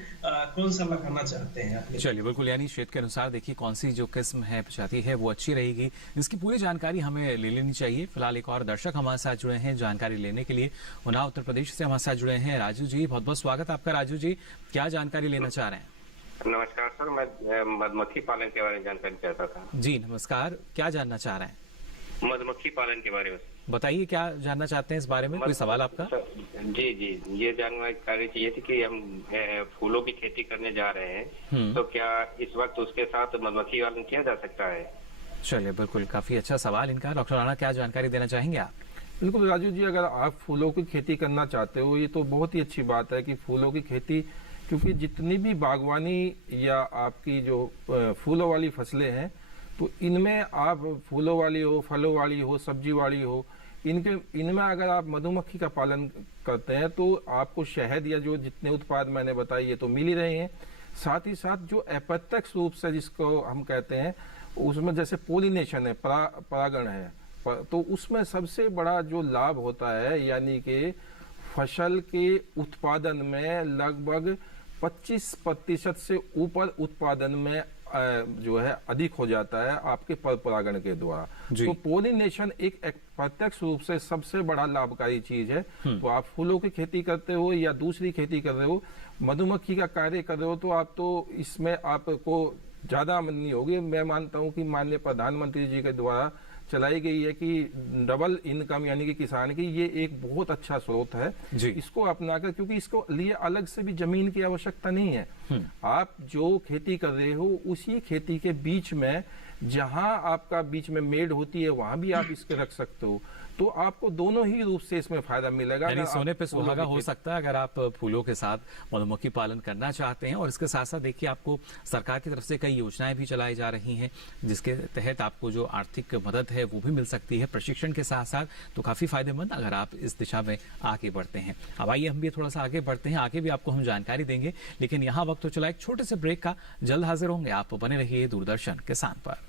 कौन सा लगाना चाहते हैं। चलिए, बिल्कुल, यानी क्षेत्र के अनुसार देखिए कौन सी जो किस्म है, प्रजाति है, वो अच्छी रहेगी, इसकी पूरी जानकारी हमें ले लेनी चाहिए। फिलहाल एक और दर्शक हमारे साथ जुड़े हैं जानकारी लेने के लिए, उन्नाव उत्तर प्रदेश से हमारे साथ जुड़े हैं राजू जी। बहुत बहुत स्वागत आपका राजू जी, क्या जानकारी लेना चाह रहे हैं? नमस्कार सर, मैं मधुमक्खी पालन के बारे में जानकारी चाहता था। जी नमस्कार, क्या जानना चाह रहे हैं? मधुमक्खी पालन के बारे में। बताइए क्या जानना चाहते हैं इस बारे में, कोई सवाल आपका? जी जी, ये जानकारी चाहिए थी कि हम फूलों की खेती करने जा रहे हैं, तो क्या इस वक्त उसके साथ मधुमक्खी पालन किया जा सकता है? चलिए, बिल्कुल, काफी अच्छा सवाल इनका। डॉक्टर राणा, क्या जानकारी देना चाहेंगे आप? बिल्कुल राजू जी, अगर आप फूलों की खेती करना चाहते हो, ये तो बहुत ही अच्छी बात है कि फूलों की खेती, क्योंकि जितनी भी बागवानी या आपकी जो फूलों वाली फसलें हैं, तो इनमें आप फूलों वाली हो, फलों वाली हो, सब्जी वाली हो, इनमें अगर आप मधुमक्खी का पालन करते हैं तो आपको शहद या जो जितने उत्पाद मैंने बताए ये तो मिल ही रहे हैं। साथ ही साथ जो अप्रत्यक्ष रूप से जिसको हम कहते हैं, उसमें जैसे पोलिनेशन है, परागण है, तो उसमें सबसे बड़ा जो लाभ होता है, यानी कि फसल के उत्पादन में लगभग 25% से ऊपर उत्पादन में जो है अधिक हो जाता है आपके पर परागण के द्वारा। तो पोलिनेशन एक प्रत्यक्ष रूप से सबसे बड़ा लाभकारी चीज है। तो आप फूलों की खेती करते हो या दूसरी खेती कर रहे हो, मधुमक्खी का कार्य कर रहे हो, तो आप तो इसमें आपको ज्यादा आमदनी होगी। मैं मानता हूं कि माननीय प्रधानमंत्री जी के द्वारा चलाई गई है कि डबल इनकम यानी कि किसान की, ये एक बहुत अच्छा स्रोत है इसको अपनाकर, क्योंकि इसको लिए अलग से भी जमीन की आवश्यकता नहीं है। आप जो खेती कर रहे हो उसी खेती के बीच में, जहां आपका बीच में मेड होती है, वहां भी आप इसके रख सकते हो, तो आपको दोनों ही रूप से इसमें फायदा मिलेगा। यानी सोने पे सुहागा हो सकता है अगर आप फूलों के साथ मधुमक्खी पालन करना चाहते हैं। और इसके साथ साथ देखिए, आपको सरकार की तरफ से कई योजनाएं भी चलाई जा रही हैं, जिसके तहत आपको जो आर्थिक मदद है वो भी मिल सकती है प्रशिक्षण के साथ साथ। तो काफी फायदेमंद अगर आप इस दिशा में आगे बढ़ते हैं। अब आइए हम भी थोड़ा सा आगे बढ़ते हैं, आगे भी आपको हम जानकारी देंगे, लेकिन यहाँ वक्त तो चला एक छोटे से ब्रेक का। जल्द हाजिर होंगे, आप बने रहिए दूरदर्शन किसान पर।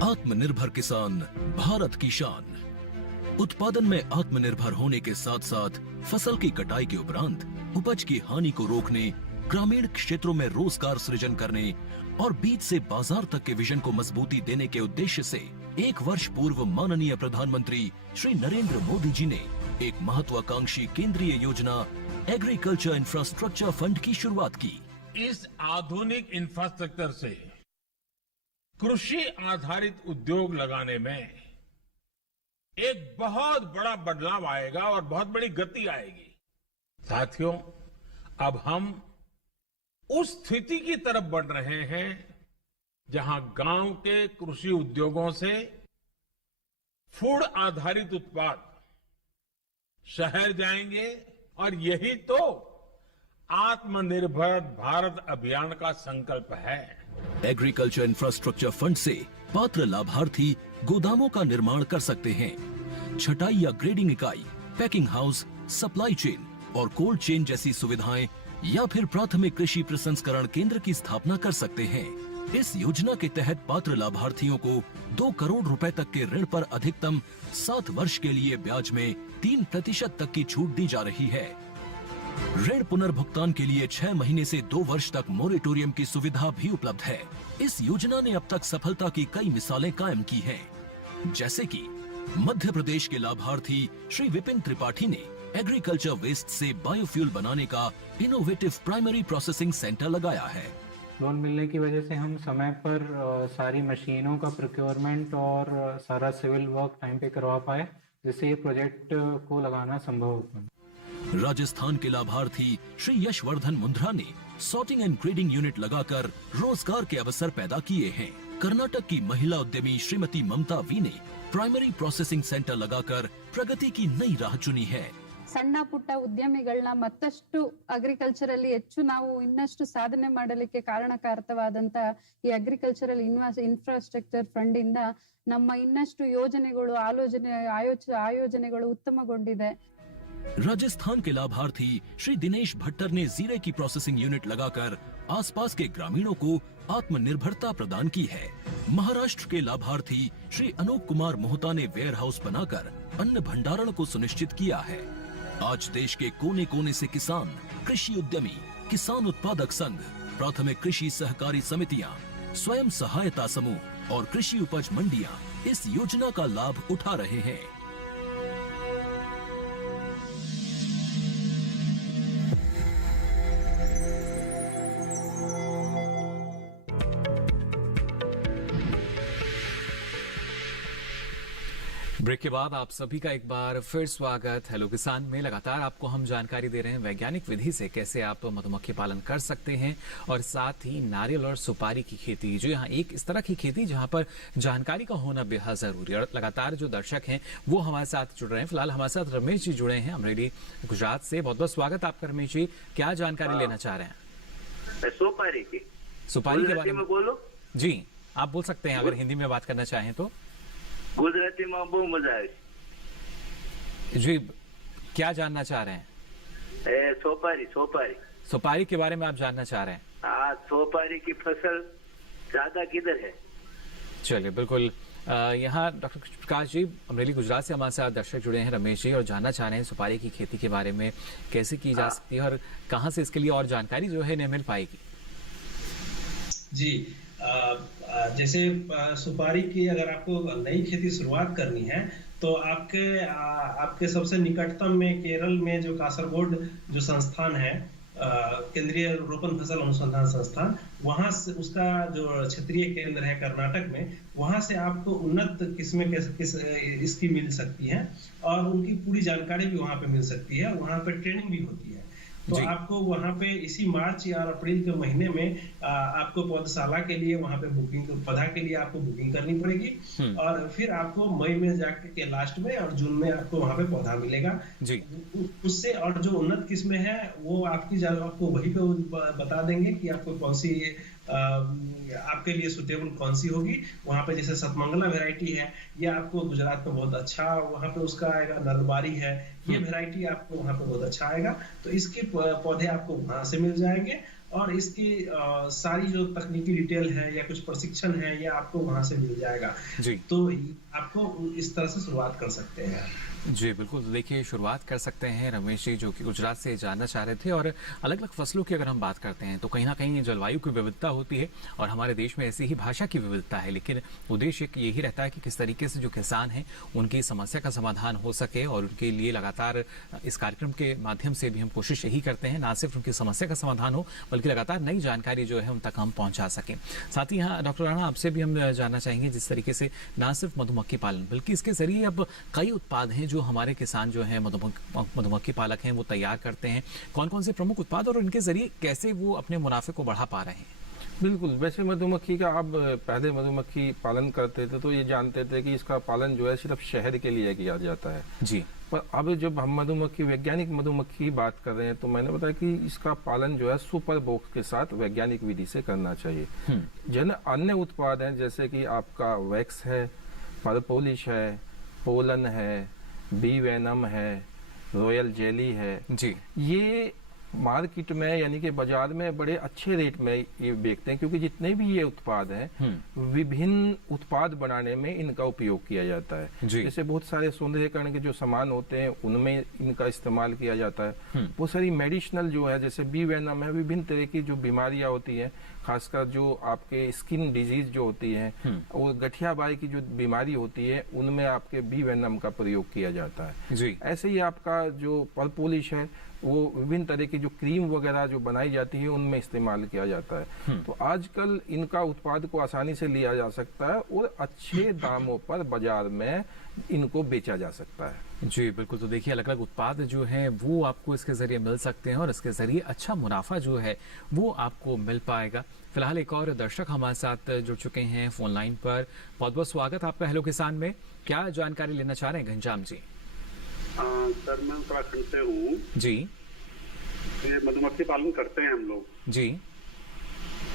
आत्मनिर्भर किसान भारत की शान। उत्पादन में आत्मनिर्भर होने के साथ साथ फसल की कटाई के उपरांत उपज की हानि को रोकने, ग्रामीण क्षेत्रों में रोजगार सृजन करने और बीज से बाजार तक के विजन को मजबूती देने के उद्देश्य से 1 वर्ष पूर्व माननीय प्रधानमंत्री श्री नरेंद्र मोदी जी ने एक महत्वाकांक्षी केंद्रीय योजना एग्रीकल्चर इंफ्रास्ट्रक्चर फंड की शुरुआत की। इस आधुनिक इंफ्रास्ट्रक्चर से कृषि आधारित उद्योग लगाने में एक बहुत बड़ा बदलाव आएगा और बहुत बड़ी गति आएगी। साथियों, अब हम उस स्थिति की तरफ बढ़ रहे हैं जहां गांव के कृषि उद्योगों से फूड आधारित उत्पाद शहर जाएंगे, और यही तो आत्मनिर्भर भारत अभियान का संकल्प है। एग्रीकल्चर इंफ्रास्ट्रक्चर फंड से पात्र लाभार्थी गोदामों का निर्माण कर सकते हैं, छटाई या ग्रेडिंग इकाई, पैकिंग हाउस, सप्लाई चेन और कोल्ड चेन जैसी सुविधाएं, या फिर प्राथमिक कृषि प्रसंस्करण केंद्र की स्थापना कर सकते हैं। इस योजना के तहत पात्र लाभार्थियों को 2 करोड़ रुपए तक के ऋण पर अधिकतम 7 वर्ष के लिए ब्याज में 3% तक की छूट दी जा रही है। ऋण पुनर्भुगतान के लिए 6 महीने से 2 वर्ष तक मोरेटोरियम की सुविधा भी उपलब्ध है। इस योजना ने अब तक सफलता की कई मिसालें कायम की हैं, जैसे कि मध्य प्रदेश के लाभार्थी श्री विपिन त्रिपाठी ने एग्रीकल्चर वेस्ट से बायोफ्यूल बनाने का इनोवेटिव प्राइमरी प्रोसेसिंग सेंटर लगाया है। लोन मिलने की वजह से हम समय पर सारी मशीनों का प्रोक्योरमेंट और सारा सिविल वर्क टाइम पे करवा पाए, जिससे ये प्रोजेक्ट को लगाना संभव होता है। राजस्थान के लाभार्थी श्री यशवर्धन मुंद्रा ने सॉर्टिंग एंड ग्रेडिंग यूनिट लगाकर रोजगार के अवसर पैदा किए हैं। कर्नाटक की महिला उद्यमी श्रीमती ममता वी ने प्राइमरी प्रोसेसिंग सेंटर लगाकर प्रगति की नई राह चुनी है। ಸಣ್ಣ ಪುಟ್ಟ ಉದ್ಯಮಿಗಳನ್ನ ಮತ್ತಷ್ಟು ಅಗ್ರಿಕಲ್ಚರ್ ಅಲ್ಲಿ ಹೆಚ್ಚು ನಾವು ಇನ್ನಷ್ಟು ಸಾಧನೆ ಮಾಡಲಿಕ್ಕೆ ಕಾರಣಕಾರಕವಾದಂತ ಈ ಅಗ್ರಿಕಲ್ಚರಲ್ ಇನ್ಫ್ರಾಸ್ಟ್ರಕ್ಚರ್ ಫಂಡ್ ಇಂದ ನಮ್ಮ ಇನ್ನಷ್ಟು ಯೋಜನೆಗಳು ಆಯೋಜನೆಗಳು ಉತ್ತಮಗೊಂಡಿದೆ। राजस्थान के लाभार्थी श्री दिनेश भट्टर ने जीरे की प्रोसेसिंग यूनिट लगाकर आसपास के ग्रामीणों को आत्मनिर्भरता प्रदान की है। महाराष्ट्र के लाभार्थी श्री अनूप कुमार मोहता ने वेयर हाउस बनाकर अन्न भंडारण को सुनिश्चित किया है। आज देश के कोने कोने से किसान, कृषि उद्यमी, किसान उत्पादक संघ, प्राथमिक कृषि सहकारी समितियां, स्वयं सहायता समूह और कृषि उपज मंडियां इस योजना का लाभ उठा रहे हैं। ब्रेक के बाद आप सभी का एक बार फिर स्वागत। हेलो किसान में लगातार आपको हम जानकारी दे रहे हैं वैज्ञानिक विधि से कैसे आप मधुमक्खी पालन कर सकते हैं, और साथ ही नारियल और सुपारी की खेती, जो यहाँ एक इस तरह की खेती जहाँ पर जानकारी का होना बेहद जरूरी है। और लगातार जो दर्शक हैं वो हमारे साथ जुड़ रहे हैं। फिलहाल हमारे साथ रमेश जी जुड़े हैं अमरेली गुजरात से। बहुत बहुत स्वागत आपका रमेश जी। क्या जानकारी लेना चाह रहे हैं? सुपारी के बारे में बोलो जी। आप बोल सकते हैं अगर हिंदी में बात करना चाहें तो। गुजराती में बहु मजा आई जी, क्या जानना चाह रहे हैं? सुपारी के बारे में आप जानना चाह रहे हैं? हाँ, सुपारी की फसल ज्यादा किधर है? चलिए, बिल्कुल। यहाँ डॉक्टर प्रकाश जी अमरेली गुजरात से हमारे साथ दर्शक जुड़े हैं, रमेश जी, और जानना चाह रहे हैं सुपारी की खेती के बारे में कैसे की जा सकती है और कहाँ से इसके लिए और जानकारी जो है नहीं मिल पाएगी। जी, जैसे सुपारी की अगर आपको नई खेती शुरुआत करनी है तो आपके सबसे निकटतम में केरल में जो कासरगोड जो संस्थान है, केंद्रीय रोपण फसल अनुसंधान संस्थान, वहां से उसका जो क्षेत्रीय केंद्र है कर्नाटक में, वहां से आपको उन्नत किस्में इसकी मिल सकती हैं और उनकी पूरी जानकारी भी वहां पे मिल सकती है। वहां पे ट्रेनिंग भी होती है। तो आपको वहां पे इसी मार्च या अप्रैल के महीने में आपको पौधशाला के लिए वहां पे पौधा के लिए आपको बुकिंग करनी पड़ेगी, और फिर आपको मई में जाके के लास्ट में और जून में आपको वहां पे पौधा मिलेगा जी। उससे और जो उन्नत किस्में हैं वो आपको वहीं पे बता देंगे कि आपको कौन सी आपके लिए सुटेबल कौन सी होगी। वहां पे जैसे सतमंगला वैरायटी है, ये आपको गुजरात में बहुत अच्छा वहां पे उसका आएगा। नलबारी है, ये वैरायटी आपको वहां पे बहुत अच्छा आएगा। तो इसके पौधे आपको वहां से मिल जाएंगे, और इसकी सारी जो तकनीकी डिटेल है या कुछ प्रशिक्षण है, ये आपको वहां से मिल जाएगा जी। तो आपको इस तरह से शुरुआत कर सकते हैं जी। बिल्कुल, तो देखिए शुरुआत कर सकते हैं रमेश जी, जो कि गुजरात से जानना चाह रहे थे। और अलग अलग फसलों की अगर हम बात करते हैं तो कहीं ना कहीं जलवायु की विविधता होती है और हमारे देश में ऐसी ही भाषा की विविधता है, लेकिन उद्देश्य यही रहता है कि किस तरीके से जो किसान हैं उनकी समस्या का समाधान हो सके, और उनके लिए लगातार इस कार्यक्रम के माध्यम से भी हम कोशिश यही करते हैं ना सिर्फ उनकी समस्या का समाधान हो बल्कि लगातार नई जानकारी जो है उन तक हम पहुंचा सकें। साथ ही यहाँ डॉक्टर राणा आपसे भी हम जानना चाहेंगे जिस तरीके से ना सिर्फ मधुमक्खी पालन बल्कि इसके जरिए अब कई उत्पाद हैं जो हमारे किसान जो हैं मधुमक्खी पालक हैं वो तैयार करते हैं। कौन कौन से प्रमुख उत्पाद और इनके जरिए कैसे वो अपने मुनाफे को बढ़ा पा रहे हैं? बिल्कुल, वैसे मधुमक्खी का आप पहले मधुमक्खी पालन करते थे तो ये जानते थे कि इसका पालन जो है सिर्फ शहद के लिए किया जाता है जी। पर अब जब हम वैज्ञानिक मधुमक्खी की बात कर रहे हैं तो मैंने बताया कि इसका पालन जो है सुपर बॉक्स के साथ वैज्ञानिक विधि से करना चाहिए। जन अन्य उत्पाद हैं जैसे कि आपका वैक्स है, पर पॉलिश है, पोलन है, बी वेनम है, रॉयल जेली है जी। ये मार्केट में यानी कि बाजार में बड़े अच्छे रेट में ये बेचते हैं, क्योंकि जितने भी ये उत्पाद हैं विभिन्न उत्पाद बनाने में इनका उपयोग किया जाता है। जैसे बहुत सारे सौंदर्यीकरण के जो सामान होते हैं उनमें इनका इस्तेमाल किया जाता है। बहुत सारी मेडिसिनल जो है जैसे बी वेनम है, विभिन्न तरह की जो बीमारियां होती हैं, खासकर जो आपके स्किन डिजीज जो होती है और गठियाबाई की जो बीमारी होती है उनमें आपके बी वेनम का प्रयोग किया जाता है जी। ऐसे ही आपका जो परपोलिश है वो विभिन्न तरह की जो क्रीम वगैरह जो बनाई जाती है उनमें इस्तेमाल किया जाता है। तो आजकल इनका उत्पाद को आसानी से लिया जा सकता है और अच्छे दामों पर बाजार में इनको बेचा जा सकता है जी। बिल्कुल, तो देखिए अलग अलग उत्पाद जो हैं वो आपको इसके जरिए मिल सकते हैं और इसके जरिए अच्छा मुनाफा जो है वो आपको मिल पाएगा। फिलहाल एक और दर्शक हमारे साथ जुड़ चुके हैं फोन लाइन पर। बहुत बहुत स्वागत आपका हेलो किसान में। क्या जानकारी लेना चाह रहे हैं घनश्याम जी? सर मैं उत्तराखंड से हूँ जी। ये मधुमक्खी पालन करते हैं हम लोग जी।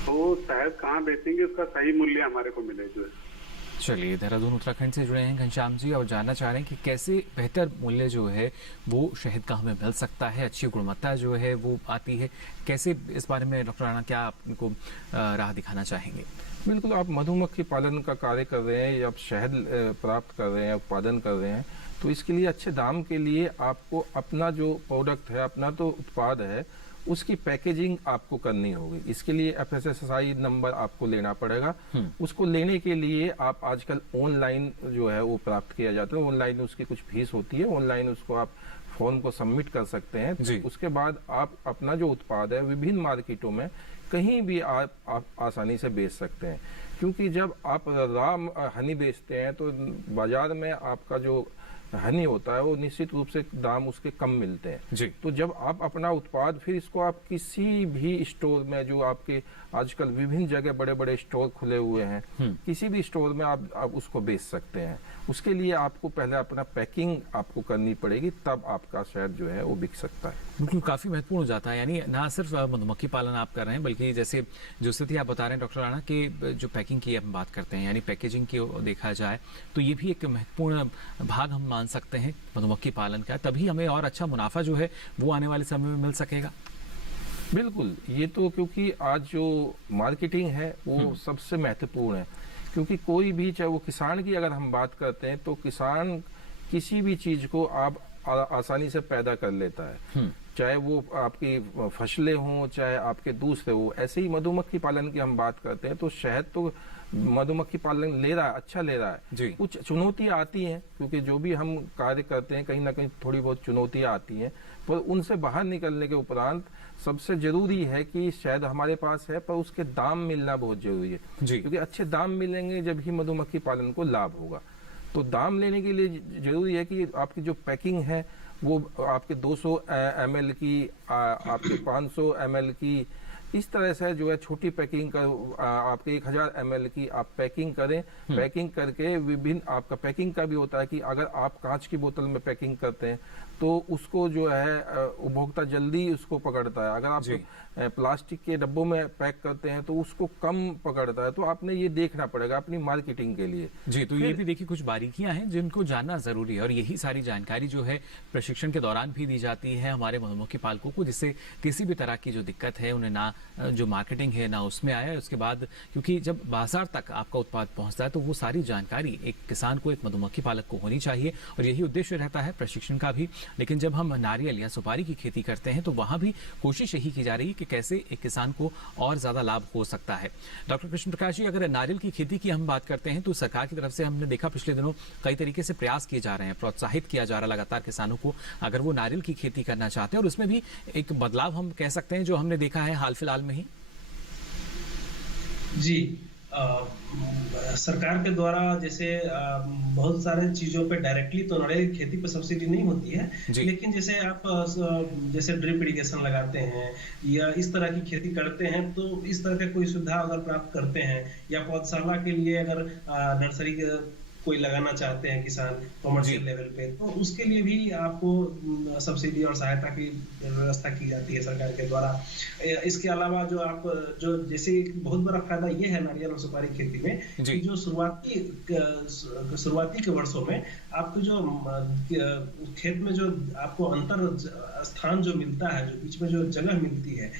तो शहद कहाँ बेचेंगे, उसका सही मूल्य हमारे को मिले जो है। चलिए, देहरादून उत्तराखंड से जुड़े हैं घनश्याम जी और जानना चाह रहे हैं कि कैसे बेहतर मूल्य जो है वो शहद का हमें मिल सकता है, अच्छी गुणवत्ता जो है वो आती है, कैसे इस बारे में डॉक्टर राणा क्या आपको राह दिखाना चाहेंगे? बिल्कुल, आप मधुमक्खी पालन का कार्य कर रहे हैं या आप शहद प्राप्त कर रहे हैं, उत्पादन कर रहे हैं, तो इसके लिए अच्छे दाम के लिए आपको अपना जो प्रोडक्ट है, अपना तो उत्पाद है, उसकी पैकेजिंग आपको करनी होगी। इसके लिए FSSAI नंबर आपको लेना पड़ेगा। उसको लेने के लिए आप आजकल ऑनलाइन जो है वो प्राप्त किया जाता है। ऑनलाइन उसकी कुछ फीस होती है, ऑनलाइन उसको आप फॉर्म को सबमिट कर सकते हैं। उसके बाद आप अपना जो उत्पाद है विभिन्न मार्केटों में कहीं भी आप आसानी से बेच सकते हैं, क्योंकि जब आप रॉ हनी बेचते हैं तो बाजार में आपका जो हनी होता है वो निश्चित रूप से दाम उसके कम मिलते हैं जी। तो जब आप अपना उत्पाद फिर इसको आप किसी भी स्टोर में, जो आपके आजकल विभिन्न जगह बड़े बड़े स्टोर खुले हुए हैं, किसी भी स्टोर में आप उसको बेच सकते हैं। उसके लिए आपको पहले अपना पैकिंग आपको करनी पड़ेगी, तब आपका शहद जो है वो बिक सकता है। बिल्कुल, काफी महत्वपूर्ण हो जाता है। यानी ना सिर्फ मधुमक्खी पालन आप कर रहे हैं, बल्कि जैसे जो स्थिति आप बता रहे हैं डॉक्टर राणा कि जो पैकिंग की हम बात करते हैं, यानी पैकेजिंग की देखा जाए तो ये भी एक महत्वपूर्ण भाग हम मान सकते हैं मधुमक्खी पालन का। तभी हमें और अच्छा मुनाफा जो है वो आने वाले समय में मिल सकेगा। बिल्कुल, ये तो क्योंकि आज जो मार्केटिंग है वो सबसे महत्वपूर्ण है, क्योंकि कोई भी, चाहे वो किसान की अगर हम बात करते हैं तो किसान किसी भी चीज को आप आसानी से पैदा कर लेता है, चाहे वो आपकी फसलें हों चाहे आपके दूसरे हो। ऐसे ही मधुमक्खी पालन की हम बात करते हैं तो शहद तो मधुमक्खी पालन ले रहा है, अच्छा ले रहा है। कुछ चुनौतियां आती हैं, क्योंकि जो भी हम कार्य करते हैं कहीं ना कहीं थोड़ी बहुत चुनौतियां आती हैं, पर उनसे बाहर निकलने के उपरांत सबसे जरूरी है कि शहद हमारे पास है, पर उसके दाम मिलना बहुत जरूरी है, क्योंकि अच्छे दाम मिलेंगे जब ही मधुमक्खी पालन को लाभ होगा। तो दाम लेने के लिए जरूरी है कि आपकी जो पैकिंग है वो आपके 200 ml की, आपके 500 ml की, इस तरह से जो है छोटी पैकिंग का आपके 1000 ml की आप पैकिंग करें। पैकिंग करके विभिन्न, आपका पैकिंग का भी होता है कि अगर आप कांच की बोतल में पैकिंग करते हैं तो उसको जो है उपभोक्ता जल्दी उसको पकड़ता है। अगर आप प्लास्टिक के डब्बों में पैक करते हैं तो उसको कम पकड़ता है। तो आपने ये देखना पड़ेगा अपनी मार्केटिंग के लिए। जी, तो ये भी देखिए कुछ बारीकियां हैं जिनको जानना जरूरी है, और यही सारी जानकारी जो है प्रशिक्षण के दौरान भी दी जाती है हमारे मधुमक्खी पालकों को, जिससे किसी भी तरह की जो दिक्कत है उन्हें ना जो मार्केटिंग है ना उसमें आया। उसके बाद क्योंकि जब बाजार तक आपका उत्पाद पहुंचता है तो वो सारी जानकारी एक किसान को, एक मधुमक्खी पालक को होनी चाहिए, और यही उद्देश्य रहता है प्रशिक्षण का भी। लेकिन जब हम नारियल या सुपारी की खेती करते हैं तो वहां भी कोशिश यही की जा रही है कि कैसे एक किसान को और ज्यादा लाभ हो सकता है। डॉक्टर कृष्ण प्रकाश जी, अगर नारियल की खेती की हम बात करते हैं तो सरकार की तरफ से हमने देखा पिछले दिनों कई तरीके से प्रयास किए जा रहे हैं, प्रोत्साहित किया जा रहा है लगातार किसानों को, अगर वो नारियल की खेती करना चाहते हैं। और उसमें भी एक बदलाव हम कह सकते हैं जो हमने देखा है हाल फिलहाल में ही। जी, सरकार के द्वारा जैसे बहुत सारे चीजों पे डायरेक्टली तो नारियल की खेती पे सब्सिडी नहीं होती है, लेकिन जैसे आप जैसे ड्रिप इरिगेशन लगाते हैं या इस तरह की खेती करते हैं तो इस तरह के कोई सुविधा अगर प्राप्त करते हैं, या पौधशाला के लिए अगर नर्सरी कोई लगाना चाहते हैं किसान कमर्शियल लेवल पे, तो उसके लिए भी आपको सब्सिडी और सहायता की व्यवस्था की जाती है सरकार के द्वारा। इसके अलावा जो आप जो जैसे बहुत बड़ा फायदा ये है नारियल और सुपारी खेती में कि जो शुरुआती के वर्षों में आपको जो खेत में जो आपको अंतर स्थान जो मिलता है, जो बीच में जो जगह मिलती है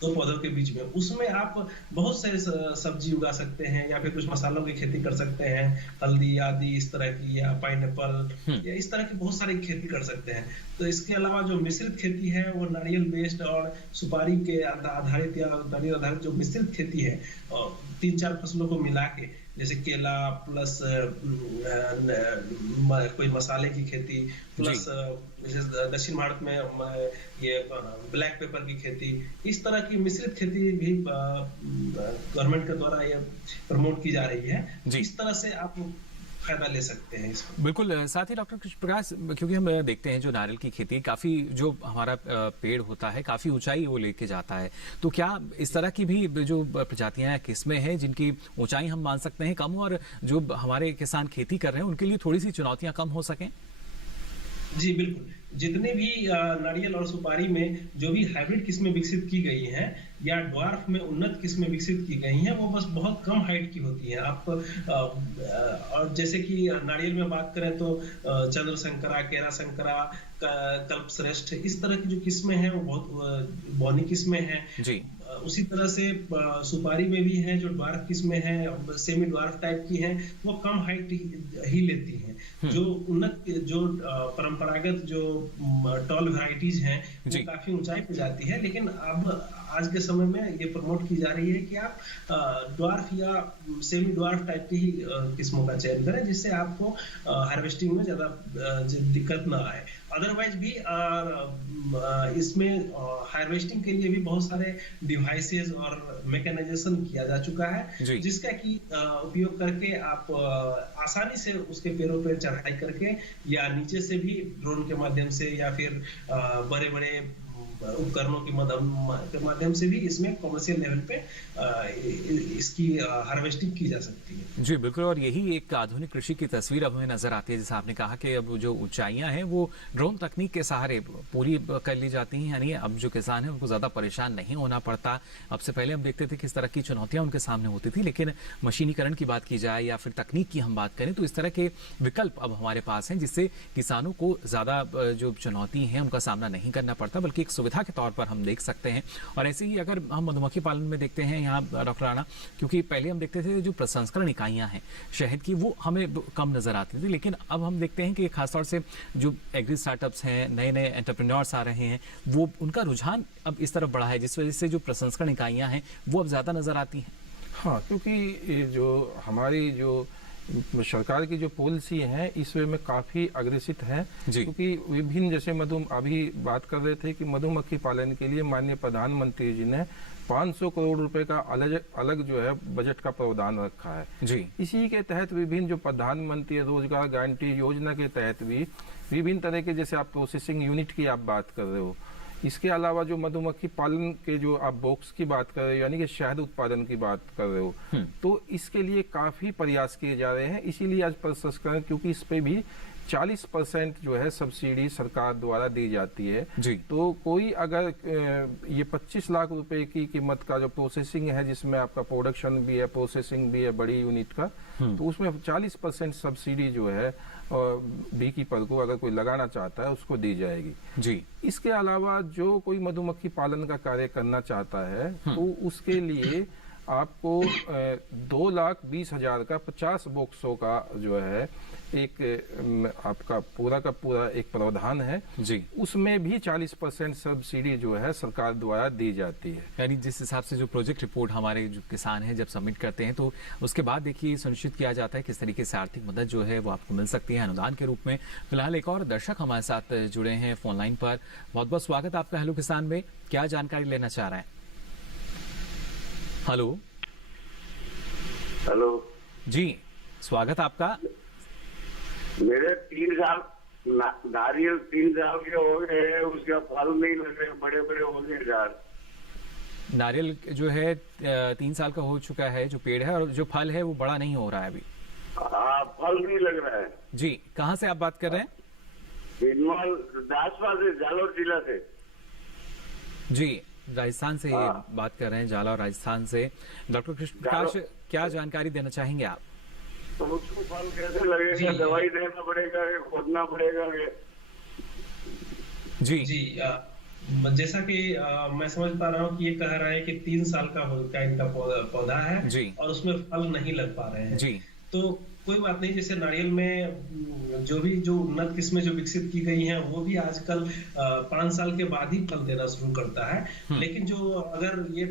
दो पौधों के बीच में, उसमें आप बहुत से सब्जी उगा सकते हैं या फिर कुछ मसालों की खेती कर सकते हैं, हल्दी आदि इस तरह की, या पाइनएप्पल या इस तरह की बहुत सारी खेती कर सकते हैं। तो इसके अलावा जो मिश्रित खेती है वो नारियल बेस्ड और सुपारी के आधारित या नारियल आधारित जो मिश्रित खेती है, 3-4 फसलों को मिला के, जैसे केला प्लस कोई मसाले की खेती प्लस दक्षिण भारत में ये ब्लैक पेपर की खेती, इस तरह की मिश्रित खेती भी गवर्नमेंट के द्वारा ये प्रमोट की जा रही है। इस तरह से आप फायदा ले सकते हैं इसको। बिल्कुल। साथ ही डॉक्टर कृष्ण प्रकाश, क्योंकि हम देखते हैं जो नारियल की खेती काफी, जो हमारा पेड़ होता है काफी ऊंचाई वो लेके जाता है, तो क्या इस तरह की भी जो प्रजातियां या किस्में हैं जिनकी ऊंचाई हम मान सकते हैं कम, और जो हमारे किसान खेती कर रहे हैं उनके लिए थोड़ी सी चुनौतियां कम हो सकें? जी बिल्कुल, जितने भी नारियल और सुपारी में जो भी हाइब्रिड किस्में विकसित की गई हैं या ड्वार्फ में उन्नत किस्में विकसित की गई हैं, वो बस बहुत कम हाइट की होती हैं। आप और जैसे कि नारियल में बात करें तो चंद्र शंकरा, केरा शंकरा, कल्पश्रेष्ठ, इस तरह की जो किस्में हैं वो बहुत बौनी किस्में हैं जी। उसी तरह से सुपारी में भी है जो ड्वार्फ किस्में हैं, सेमी ड्वार्फ टाइप की हैं, वो कम हाइट ही लेती हैं। जो उन्नत, जो परंपरागत जो टॉल वैरायटीज हैं वो काफी ऊंचाई पे जाती है, लेकिन अब आज के समय में ये प्रमोट की जा रही है कि आप ड्वार्फ या सेमी ड्वार्फ टाइप की ही किस्मों का चयन करें, जिससे आपको हार्वेस्टिंग में ज्यादा दिक्कत ना आए। अदरवाइज भी इसमें हार्वेस्टिंग के लिए भी बहुत सारे डिवाइसेस और मैकेनाइजेशन किया जा चुका है, जिसका कि उपयोग करके आप आसानी से उसके पैरों पर चढ़ाई करके या नीचे से भी ड्रोन के माध्यम से या फिर बड़े बड़े उपकरणों के माध्यम से भी इसमें कमर्शियल लेवल पे इसकी हार्वेस्टिंग की जा सकती है। जी बिल्कुल, और यही एक आधुनिक कृषि की तस्वीर अब हमें नजर आती है। जैसा आपने कहा कि अब जो ऊंचाइयां हैं वो ड्रोन तकनीक के सहारे पूरी कर ली जाती हैं, यानी अब जो किसान है उनको ज्यादा परेशान नहीं होना पड़ता। अब से पहले हम देखते थे किस तरह की चुनौतियां उनके सामने होती थी, लेकिन मशीनीकरण की बात की जाए या फिर तकनीक की हम बात करें तो इस तरह के विकल्प अब हमारे पास हैं, जिससे किसानों को ज्यादा जो चुनौती है उनका सामना नहीं करना पड़ता, बल्कि एक सुविधा के तौर पर हम देख सकते हैं। और ऐसे ही अगर हम मधुमक्खी पालन में देखते हैं यहाँ डॉक्टर राणा, क्योंकि पहले हम देखते थे जो प्रसंस्करण इकाइयां हैं शहद की वो हमें कम नजर आती थी, लेकिन अब हम देखते हैं कि खासतौर से जो एग्री स्टार्टअप्स हैं, नए नए एंटरप्रेन्योर्स आ रहे हैं, वो उनका रुझान अब इस तरफ बढ़ा है, जिस वजह से जो प्रसंस्करण इकाइयां हैं वो अब ज्यादा नजर आती हैं। हाँ, क्योंकि जो हमारी जो सरकार की जो पॉलिसी है इस वे में काफी अग्रेसित है, क्योंकि विभिन्न जैसे अभी बात कर रहे थे कि मधुमक्खी पालन के लिए माननीय प्रधानमंत्री जी ने 500 करोड़ रुपए का अलग जो है बजट का प्रावधान रखा है जी। इसी के तहत विभिन्न जो प्रधानमंत्री रोजगार गारंटी योजना के तहत भी विभिन्न तरह के, जैसे आप प्रोसेसिंग यूनिट की आप बात कर रहे हो, इसके अलावा जो मधुमक्खी पालन के जो आप बॉक्स की बात कर रहे हो यानी कि शहद उत्पादन की बात कर रहे हो, तो इसके लिए काफी प्रयास किए जा रहे हैं। इसीलिए आज प्रसंस्करण, क्योंकि इस पे भी 40% जो है सब्सिडी सरकार द्वारा दी जाती है जी। तो कोई अगर ये 25 लाख रुपए की कीमत का जो प्रोसेसिंग है, जिसमें आपका प्रोडक्शन भी है, प्रोसेसिंग भी है बड़ी यूनिट का, तो उसमें 40% सब्सिडी जो है बी कीपर को अगर कोई लगाना चाहता है उसको दी जाएगी जी। इसके अलावा जो कोई मधुमक्खी पालन का कार्य करना चाहता है तो उसके लिए आपको 2,20,000 का 50 बॉक्सों का जो है एक आपका पूरा का पूरा एक प्रावधान है जी। उसमें भी 40% सब्सिडी जो है सरकार द्वारा दी जाती है। यानी जिस हिसाब से जो प्रोजेक्ट रिपोर्ट हमारे जो किसान हैं जब सबमिट करते हैं तो उसके बाद देखिए सुनिश्चित किया जाता है किस तरीके से आर्थिक मदद जो है वो आपको मिल सकती है अनुदान के रूप में। फिलहाल एक और दर्शक हमारे साथ जुड़े हैं फोन लाइन पर। बहुत बहुत स्वागत आपका हेलो किसान में, क्या जानकारी लेना चाह रहे हैं? हेलो हेलो जी, स्वागत आपका। मेरे 3 साल नारियल 3 साल के हो गए हैं, उसका फल नहीं लग रहे, बड़े बड़े हो गए झाड़। नारियल जो है 3 साल का हो चुका है जो पेड़ है, और जो फल है वो बड़ा नहीं हो रहा है अभी। हाँ, फल नहीं लग रहा है जी। कहाँ से आप बात कर रहे हैं? दासपा से, जालौर जिला से जी। राजस्थान से बात कर रहे हैं, जालौर राजस्थान से। डॉक्टर कृष्ण प्रकाश, क्या जानकारी देना चाहेंगे आप? तो उसको फल कैसे लगेगा? दवाई देना पड़ेगा, खोदना पड़ेगा? जी जी जैसा कि मैं समझ पा रहा हूँ कि ये कह रहा है कि 3 साल का इनका पौधा है जी। और उसमें फल नहीं लग पा रहे हैं जी। तो कोई बात नहीं, जैसे नारियल में जो उन्नत किस्में जो विकसित की गई हैं वो भी आजकल 5 साल के बाद ही फल देना शुरू करता है। लेकिन जो अगर ये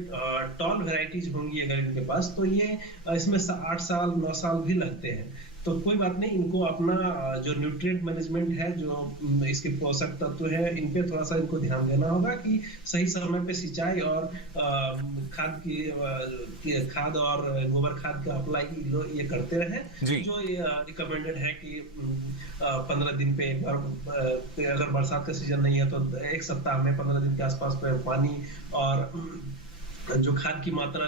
टॉल वेराइटीज होंगी अगर इनके पास, तो ये इसमें 8 साल 9 साल भी लगते हैं। तो कोई बात नहीं, इनको अपना जो न्यूट्रिएंट मैनेजमेंट है, जो इसके पोषक तत्व है, इन पे थोड़ा सा इनको ध्यान देना होगा कि सही समय पे सिंचाई और खाद और गोबर खाद का अप्लाई ये करते रहे। जो रिकमेंडेड है कि 15 दिन पे एक बार, अगर बरसात का सीजन नहीं है तो 1 सप्ताह में 15 दिन के आसपास पे पानी और जो खाद की मात्रा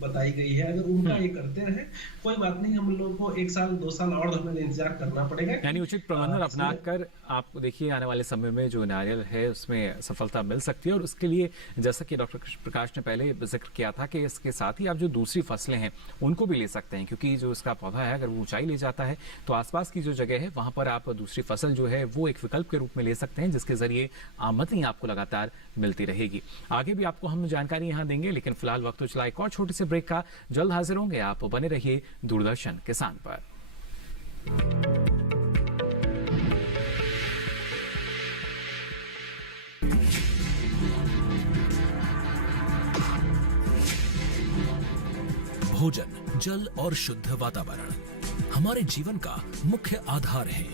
बताई गई है, अगर उनका ये करते रहे, कोई बात नहीं, हम लोगों को 1 साल 2 साल और हमें इंतजार करना पड़ेगा। यानी उचित प्रबंधन अपनाकर आप देखिए आने वाले समय में जो नारियल है उसमें सफलता मिल सकती है। और उसके लिए जैसा कि डॉक्टर कृष्ण प्रकाश ने पहले जिक्र किया था कि इसके साथ ही आप जो दूसरी फसलें हैं उनको भी ले सकते हैं, क्योंकि जो इसका पौधा है अगर वो ऊंचाई ले जाता है तो आसपास की जो जगह है वहां पर आप दूसरी फसल जो है वो एक विकल्प के रूप में ले सकते हैं, जिसके जरिए आमदनी आपको लगातार मिलती रहेगी। आगे भी आपको हम जानकारी यहाँ देंगे, लेकिन फिलहाल वक्त तो चला एक और छोटे से ब्रेक का। जल्द हाजिर होंगे, आप बने रहिए दूरदर्शन किसान पर। भोजन, जल और शुद्ध वातावरण हमारे जीवन का मुख्य आधार है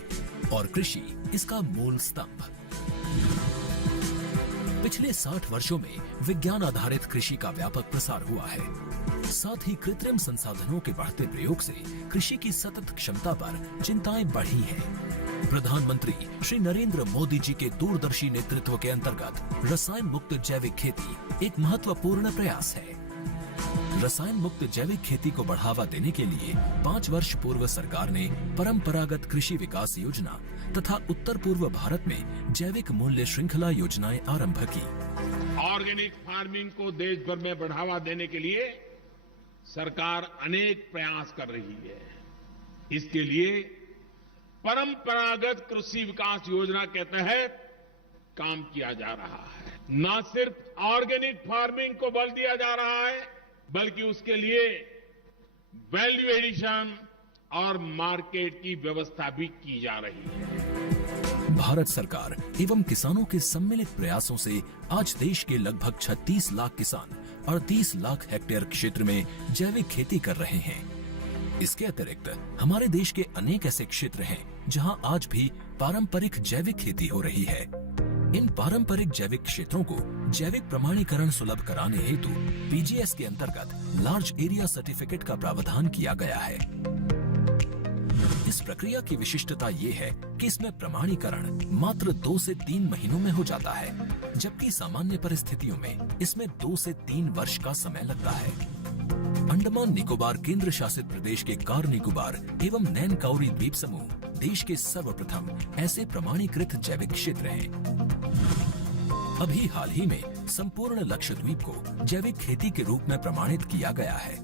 और कृषि इसका मूल स्तंभ। पिछले 60 वर्षों में विज्ञान आधारित कृषि का व्यापक प्रसार हुआ है। साथ ही कृत्रिम संसाधनों के बढ़ते प्रयोग से कृषि की सतत क्षमता पर चिंताएं बढ़ी हैं। प्रधानमंत्री श्री नरेंद्र मोदी जी के दूरदर्शी नेतृत्व के अंतर्गत रसायन मुक्त जैविक खेती एक महत्वपूर्ण प्रयास है। रसायन मुक्त जैविक खेती को बढ़ावा देने के लिए 5 वर्ष पूर्व सरकार ने परंपरागत कृषि विकास योजना तथा उत्तर पूर्व भारत में जैविक मूल्य श्रृंखला योजनाएं आरंभ की। ऑर्गेनिक फार्मिंग को देश भर में बढ़ावा देने के लिए सरकार अनेक प्रयास कर रही है। इसके लिए परंपरागत कृषि विकास योजना के तहत काम किया जा रहा है। न सिर्फ ऑर्गेनिक फार्मिंग को बल दिया जा रहा है, बल्कि उसके लिए वैल्यू एडिशन और मार्केट की व्यवस्था भी की जा रही है। भारत सरकार एवं किसानों के सम्मिलित प्रयासों से आज देश के लगभग 36 लाख किसान 38 लाख हेक्टेयर क्षेत्र में जैविक खेती कर रहे हैं। इसके अतिरिक्त हमारे देश के अनेक ऐसे क्षेत्र हैं जहां आज भी पारंपरिक जैविक खेती हो रही है। इन पारंपरिक जैविक क्षेत्रों को जैविक प्रमाणीकरण सुलभ कराने हेतु पीजीएस के अंतर्गत लार्ज एरिया सर्टिफिकेट का प्रावधान किया गया है। इस प्रक्रिया की विशिष्टता ये है कि इसमें प्रमाणीकरण मात्र 2 से 3 महीनों में हो जाता है, जबकि सामान्य परिस्थितियों में इसमें 2 से 3 वर्ष का समय लगता है। अंडमान निकोबार केंद्र शासित प्रदेश के कार निकोबार एवं नैन काउरी द्वीप समूह देश के सर्वप्रथम ऐसे प्रमाणीकृत जैविक क्षेत्र हैं। अभी हाल ही में संपूर्ण लक्षद्वीप को जैविक खेती के रूप में प्रमाणित किया गया है।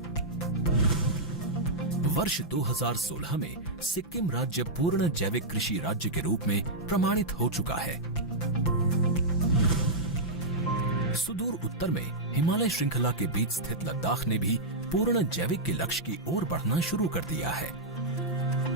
वर्ष 2016 में सिक्किम राज्य पूर्ण जैविक कृषि राज्य के रूप में प्रमाणित हो चुका है। सुदूर उत्तर में हिमालय श्रृंखला के बीच स्थित लद्दाख ने भी पूर्ण जैविक के लक्ष्य की ओर बढ़ना शुरू कर दिया है।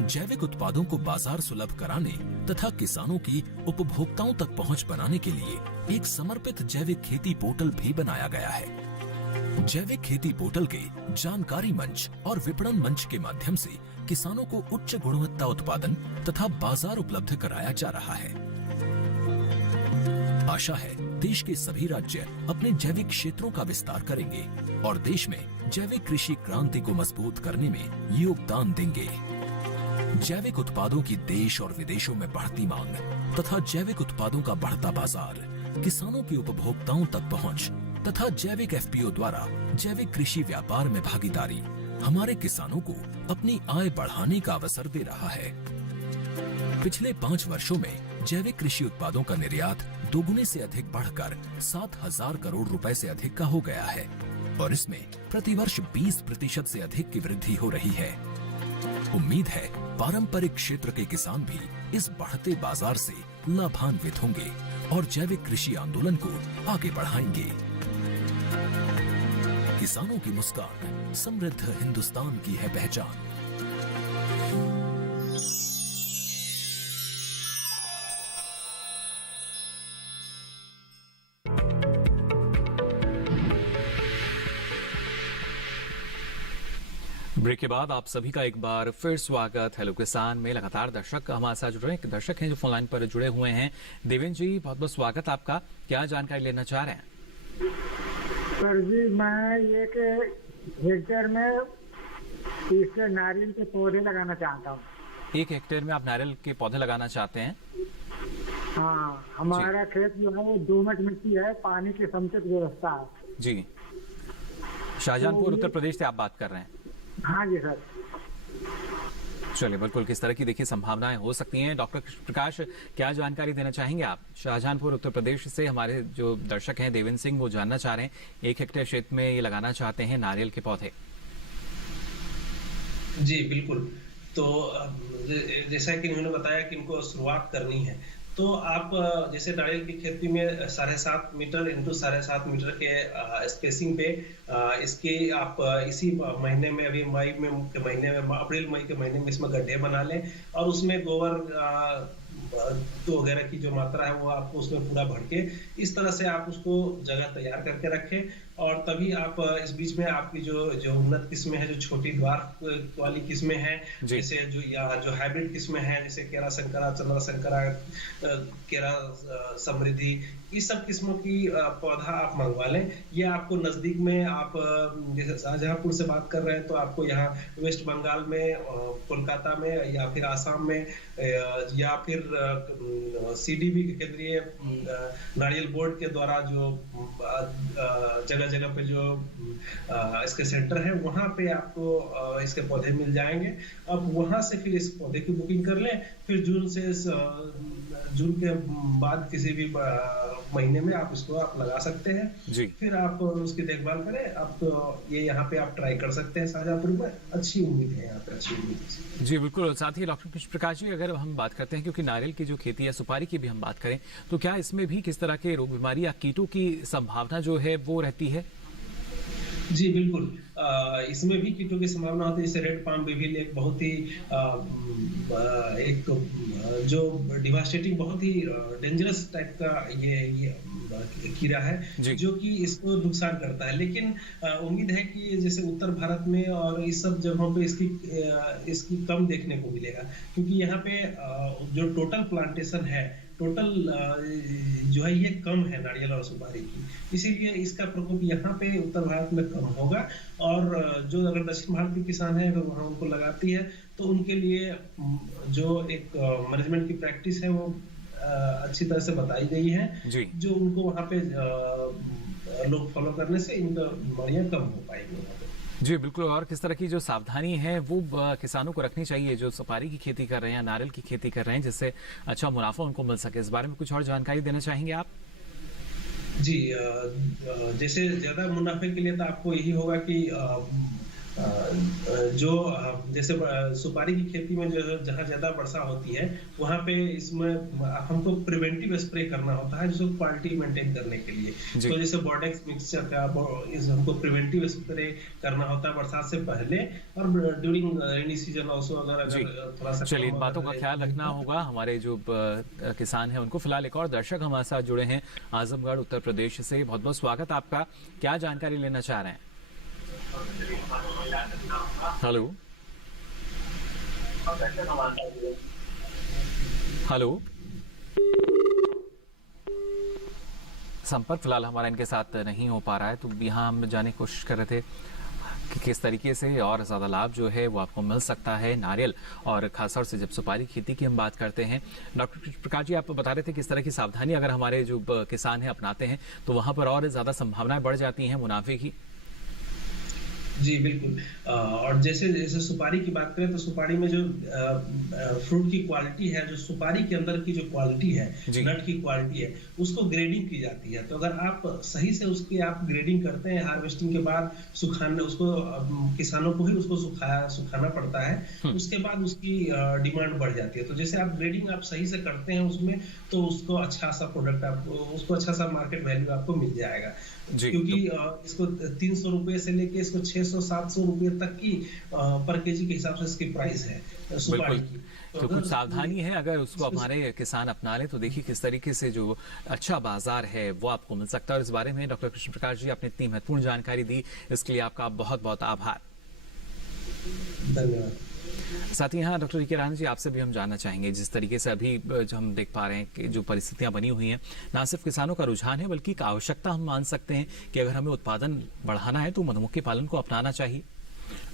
जैविक उत्पादों को बाजार सुलभ कराने तथा किसानों की उपभोक्ताओं तक पहुंच बनाने के लिए एक समर्पित जैविक खेती पोर्टल भी बनाया गया है। जैविक खेती पोर्टल के जानकारी मंच और विपणन मंच के माध्यम से किसानों को उच्च गुणवत्ता उत्पादन तथा बाजार उपलब्ध कराया जा रहा है। आशा है देश के सभी राज्य अपने जैविक क्षेत्रों का विस्तार करेंगे और देश में जैविक कृषि क्रांति को मजबूत करने में योगदान देंगे। जैविक उत्पादों की देश और विदेशों में बढ़ती मांग तथा जैविक उत्पादों का बढ़ता बाजार, किसानों की उपभोक्ताओं तक पहुंच तथा जैविक एफपीओ द्वारा जैविक कृषि व्यापार में भागीदारी हमारे किसानों को अपनी आय बढ़ाने का अवसर दे रहा है। पिछले 5 वर्षों में जैविक कृषि उत्पादों का निर्यात दोगुने से अधिक बढ़कर 7,000 करोड़ रुपए से अधिक का हो गया है और इसमें प्रतिवर्ष 20% से अधिक की वृद्धि हो रही है। उम्मीद है पारंपरिक क्षेत्र के किसान भी इस बढ़ते बाजार से लाभान्वित होंगे और जैविक कृषि आंदोलन को आगे बढ़ाएंगे। किसानों की मुस्कान समृद्ध हिंदुस्तान की है पहचान। ब्रेक के बाद आप सभी का एक बार फिर स्वागत। हेलो किसान में लगातार दर्शक हमारे साथ जुड़ रहे हैं। दर्शक हैं जो फोन लाइन पर जुड़े हुए हैं। देवेंद्र जी, बहुत बहुत स्वागत आपका। क्या जानकारी लेना चाह रहे हैं? सर जी, मैं एक हेक्टेयर में 30 नारियल के पौधे लगाना चाहता हूँ। 1 हेक्टेयर में आप नारियल के पौधे लगाना चाहते हैं? हाँ, हमारा खेत जो है वो दोमट मिट्टी है, पानी की समुचित व्यवस्था है। जी, शाहजहानपुर उत्तर प्रदेश से आप बात कर रहे हैं? हाँ जी सर। चलिए, बिल्कुल किस तरह की देखिए संभावनाएं हो सकती हैं। डॉक्टर प्रकाश, क्या जानकारी देना चाहेंगे आप? शाहजहानपुर उत्तर प्रदेश से हमारे जो दर्शक हैं देवेंद्र सिंह, वो जानना चाह रहे हैं 1 हेक्टेयर क्षेत्र में ये लगाना चाहते हैं नारियल के पौधे। जी बिल्कुल। तो जैसा कि उन्होंने बताया कि इनको शुरुआत करनी है, तो आप जैसे नारियल की खेती में 7.5 मीटर इंटू 7.5 मीटर के स्पेसिंग पे इसके आप इसी महीने में, अभी मई में के महीने में, अप्रैल मई के महीने में इसमें गड्ढे बना लें और उसमें गोबर तो वगैरह की जो मात्रा है वो आपको उसमें पूरा भर के इस तरह से आप उसको जगह तैयार करके रखें और तभी आप इस बीच में आपकी जो उन्नत किस्में हैं, जो छोटी द्वार वाली किस्में हैं, जैसे जो हाइब्रिड किस्में हैं, जैसे केरा शंकरा, चंद्रा शंकरा, केरा समृद्धि, इस सब किस्मों की पौधा आप मंगवा लें। ये आपको नजदीक में, आप जैसे शाहजहांपुर से बात कर रहे हैं तो आपको यहाँ वेस्ट बंगाल में, कोलकाता में, या फिर आसाम में, या फिर CDB के केंद्रीय नारियल बोर्ड के द्वारा जो जगह जगह पे जो इसके सेंटर है, वहां पे आपको इसके पौधे मिल जाएंगे। अब वहां से फिर इस पौधे की बुकिंग कर लें, फिर जून के बाद किसी भी महीने में आप इसको लगा सकते हैं जी। फिर आप उसकी देखभाल करें। आप तो ये यहाँ पे आप ट्राई कर सकते हैं शाहजहांपुर में, अच्छी उम्मीद है यहाँ पे, अच्छी उम्मीद जी बिल्कुल। साथ ही डॉक्टर कृष्ण प्रकाश जी, अगर हम बात करते हैं, क्योंकि नारियल की जो खेती है, सुपारी की भी हम बात करें, तो क्या इसमें भी किस तरह के रोग बीमारी या कीटों की संभावना जो है वो रहती है? जी बिल्कुल, इसमें भी कीटों की संभावना होती है। जैसे रेड पाम बेविल एक बहुत ही एक जो डिवास्टेटिंग, बहुत ही डेंजरस टाइप का ये कीड़ा है जो कि इसको नुकसान करता है। लेकिन उम्मीद है कि जैसे उत्तर भारत में और इस सब जगहों पे इसकी कम देखने को मिलेगा, क्योंकि यहाँ पे जो टोटल प्लांटेशन है, टोटल जो है ये कम है नारियल और सुपारी की, इसीलिए इसका प्रकोप यहाँ पे उत्तर भारत में कम होगा। और जो अगर दक्षिण भारत के किसान हैं, अगर वहाँ उनको लगाती है तो उनके लिए जो एक मैनेजमेंट की प्रैक्टिस है वो अच्छी तरह से बताई गई है, जो उनको वहाँ पे लोग फॉलो करने से इनका बीमारियां कम हो पाएंगी। जी बिल्कुल। और किस तरह की जो सावधानी है वो किसानों को रखनी चाहिए जो सुपारी की खेती कर रहे हैं, नारियल की खेती कर रहे हैं, जिससे अच्छा मुनाफा उनको मिल सके, इस बारे में कुछ और जानकारी देना चाहेंगे आप? जी, जैसे ज्यादा मुनाफे के लिए तो आपको यही होगा कि जो जैसे सुपारी की खेती में जो जहाँ ज्यादा वर्षा होती है वहाँ पे इसमें हमको प्रिवेंटिव स्प्रे करना होता है, जिसको क्वालिटी मेंटेन करने के लिए। तो जैसे बोर्डेक्स मिक्सचर का हमको प्रिवेंटिव स्प्रे करना होता है बरसात से पहले और ड्यूरिंग रेनी सीजन ऑल्सो। अगर थोड़ा सा चलिए, इन बातों का ख्याल रखना होगा हमारे जो किसान है उनको। फिलहाल एक और दर्शक हमारे साथ जुड़े हैं आजमगढ़ उत्तर प्रदेश से। बहुत बहुत स्वागत आपका, क्या जानकारी लेना चाह रहे हैं? हेलो हेलो, संपर्क फिलहाल हमारा इनके साथ नहीं हो पा रहा है, तो यहाँ हम जानने की कोशिश कर रहे थे कि किस तरीके से और ज़्यादा लाभ जो है वो आपको मिल सकता है नारियल और खासतौर से जब सुपारी खेती की हम बात करते हैं। डॉक्टर प्रकाश जी, आप बता रहे थे किस तरह की सावधानी अगर हमारे जो किसान हैं अपनाते हैं तो वहाँ पर और ज़्यादा संभावनाएं बढ़ जाती हैं मुनाफे की। जी बिल्कुल। और जैसे जैसे सुपारी की बात करें तो सुपारी में जो फ्रूट की क्वालिटी है, जो सुपारी के अंदर की जो क्वालिटी है, नट की क्वालिटी है, उसको ग्रेडिंग की जाती है। तो अगर आप सही से उसकी आप ग्रेडिंग करते हैं, हार्वेस्टिंग के बाद सुखाने, उसको किसानों को ही उसको सुखाना पड़ता है, उसके बाद उसकी डिमांड बढ़ जाती है। तो जैसे आप ग्रेडिंग आप सही से करते हैं उसमें, तो उसको अच्छा सा प्रोडक्ट आपको, उसको अच्छा सा मार्केट वैल्यू आपको मिल जाएगा। क्योंकि इसको 300 रुपए से लेके इसको 600-700 रुपए तक की पर केजी के हिसाब से इसकी प्राइस है सुपारी की। तो कुछ सावधानी है, अगर उसको हमारे किसान अपना ले तो देखिए किस तरीके से जो अच्छा बाजार है वो आपको मिल सकता है। और इस बारे में डॉक्टर कृष्ण प्रकाश जी आपने इतनी महत्वपूर्ण जानकारी दी, इसके लिए आपका बहुत बहुत आभार। धन्यवाद। साथ ही यहाँ डॉक्टर वी के राणा जी, आपसे भी हम जानना चाहेंगे, जिस तरीके से अभी जो हम देख पा रहे हैं कि जो परिस्थितियां बनी हुई हैं, ना सिर्फ किसानों का रुझान है बल्कि एक आवश्यकता हम मान सकते हैं कि अगर हमें उत्पादन बढ़ाना है तो मधुमक्खी पालन को अपनाना चाहिए।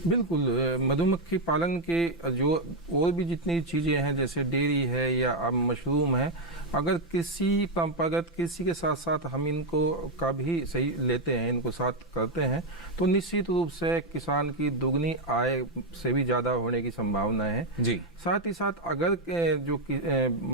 बिल्कुल, मधुमक्खी पालन के जो और भी जितनी चीजें हैं, जैसे डेयरी है या मशरूम है, अगर किसी परंपरागत कृषि के साथ साथ हम इनको का भी सही लेते हैं, इनको साथ करते हैं, तो निश्चित रूप से किसान की दुगनी आय से भी ज्यादा होने की संभावना है जी। साथ ही साथ अगर जो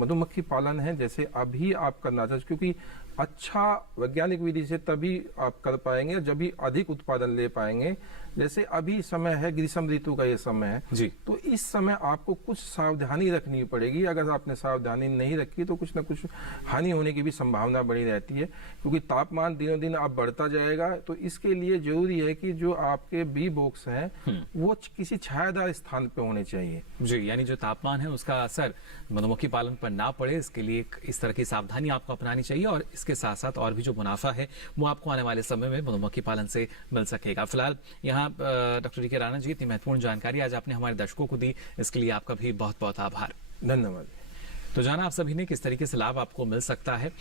मधुमक्खी पालन है जैसे अभी आप करना चाहिए, क्योंकि अच्छा वैज्ञानिक विधि से तभी आप कर पाएंगे जब भी अधिक उत्पादन ले पाएंगे। जैसे अभी समय है, ग्रीष्म ऋतु का ये समय है जी, तो इस समय आपको कुछ सावधानी रखनी पड़ेगी। अगर आपने सावधानी नहीं रखी तो कुछ ना कुछ हानि होने की भी संभावना बनी रहती है, क्योंकि तापमान दिनों दिन अब बढ़ता जाएगा। तो इसके लिए जरूरी है कि जो आपके बी बॉक्स हैं वो किसी छायादार स्थान पे होने चाहिए। जी, यानी जो तापमान है उसका असर मधुमक्खी पालन पर ना पड़े, इसके लिए इस तरह की सावधानी आपको अपनानी चाहिए। और इसके साथ साथ और भी जो मुनाफा है वो आपको आने वाले समय में मधुमक्खी पालन से मिल सकेगा। फिलहाल यहाँ डॉक्टर डी के राणा जी, इतनी महत्वपूर्ण जानकारी आज आपने हमारे दर्शकों को दी, इसके लिए आपका भी बहुत बहुत आभार। धन्यवाद। तो जाना आप सभी ने किस तरीके से लाभ आपको मिल सकता है,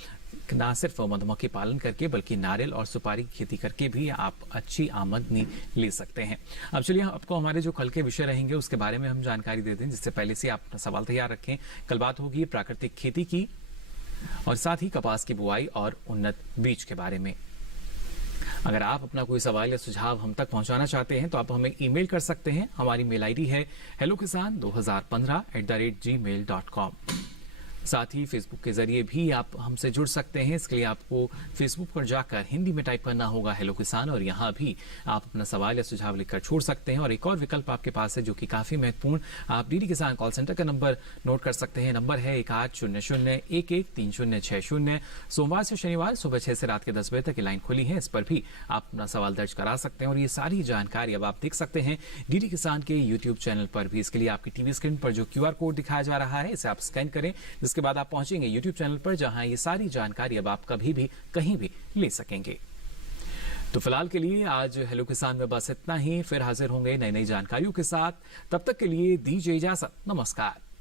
ना सिर्फ मधुमक्खी पालन करके बल्कि नारियल और सुपारी की खेती करके भी आप अच्छी आमदनी ले सकते हैं। अब चलिए आपको हमारे जो कल के विषय रहेंगे उसके बारे में हम जानकारी दे दें, जिससे पहले से आप अपना सवाल तैयार रखें। कल बात होगी प्राकृतिक खेती की और साथ ही कपास की बुआई और उन्नत बीज के बारे में। अगर आप अपना कोई सवाल या सुझाव हम तक पहुंचाना चाहते हैं तो आप हमें ईमेल कर सकते हैं। हमारी मेल आईडी है hellokisan2015@gmail.com। साथ ही फेसबुक के जरिए भी आप हमसे जुड़ सकते हैं। इसके लिए आपको फेसबुक पर जाकर हिंदी में टाइप करना होगा हेलो किसान, और यहाँ भी आप अपना सवाल या सुझाव लिखकर छोड़ सकते हैं। और एक और विकल्प आपके पास है जो कि काफी महत्वपूर्ण, आप डीडी किसान कॉल सेंटर का नंबर नोट कर सकते हैं। नंबर है 1800113060। सोमवार से शनिवार सुबह 6 से रात के 10 बजे तक ये लाइन खुली है, इस पर भी आप अपना सवाल दर्ज करा सकते हैं। और ये सारी जानकारी अब आप देख सकते हैं डीडी किसान के यूट्यूब चैनल पर भी। इसके लिए आपकी टीवी स्क्रीन पर जो QR कोड दिखाया जा रहा है, इसे आप स्कैन करें, इसके बाद आप पहुंचेंगे YouTube चैनल पर, जहां ये सारी जानकारी अब आप कभी भी कहीं भी ले सकेंगे। तो फिलहाल के लिए आज हेलो किसान में बस इतना ही। फिर हाजिर होंगे नई नई जानकारियों के साथ, तब तक के लिए दीजिए इजाजत। नमस्कार।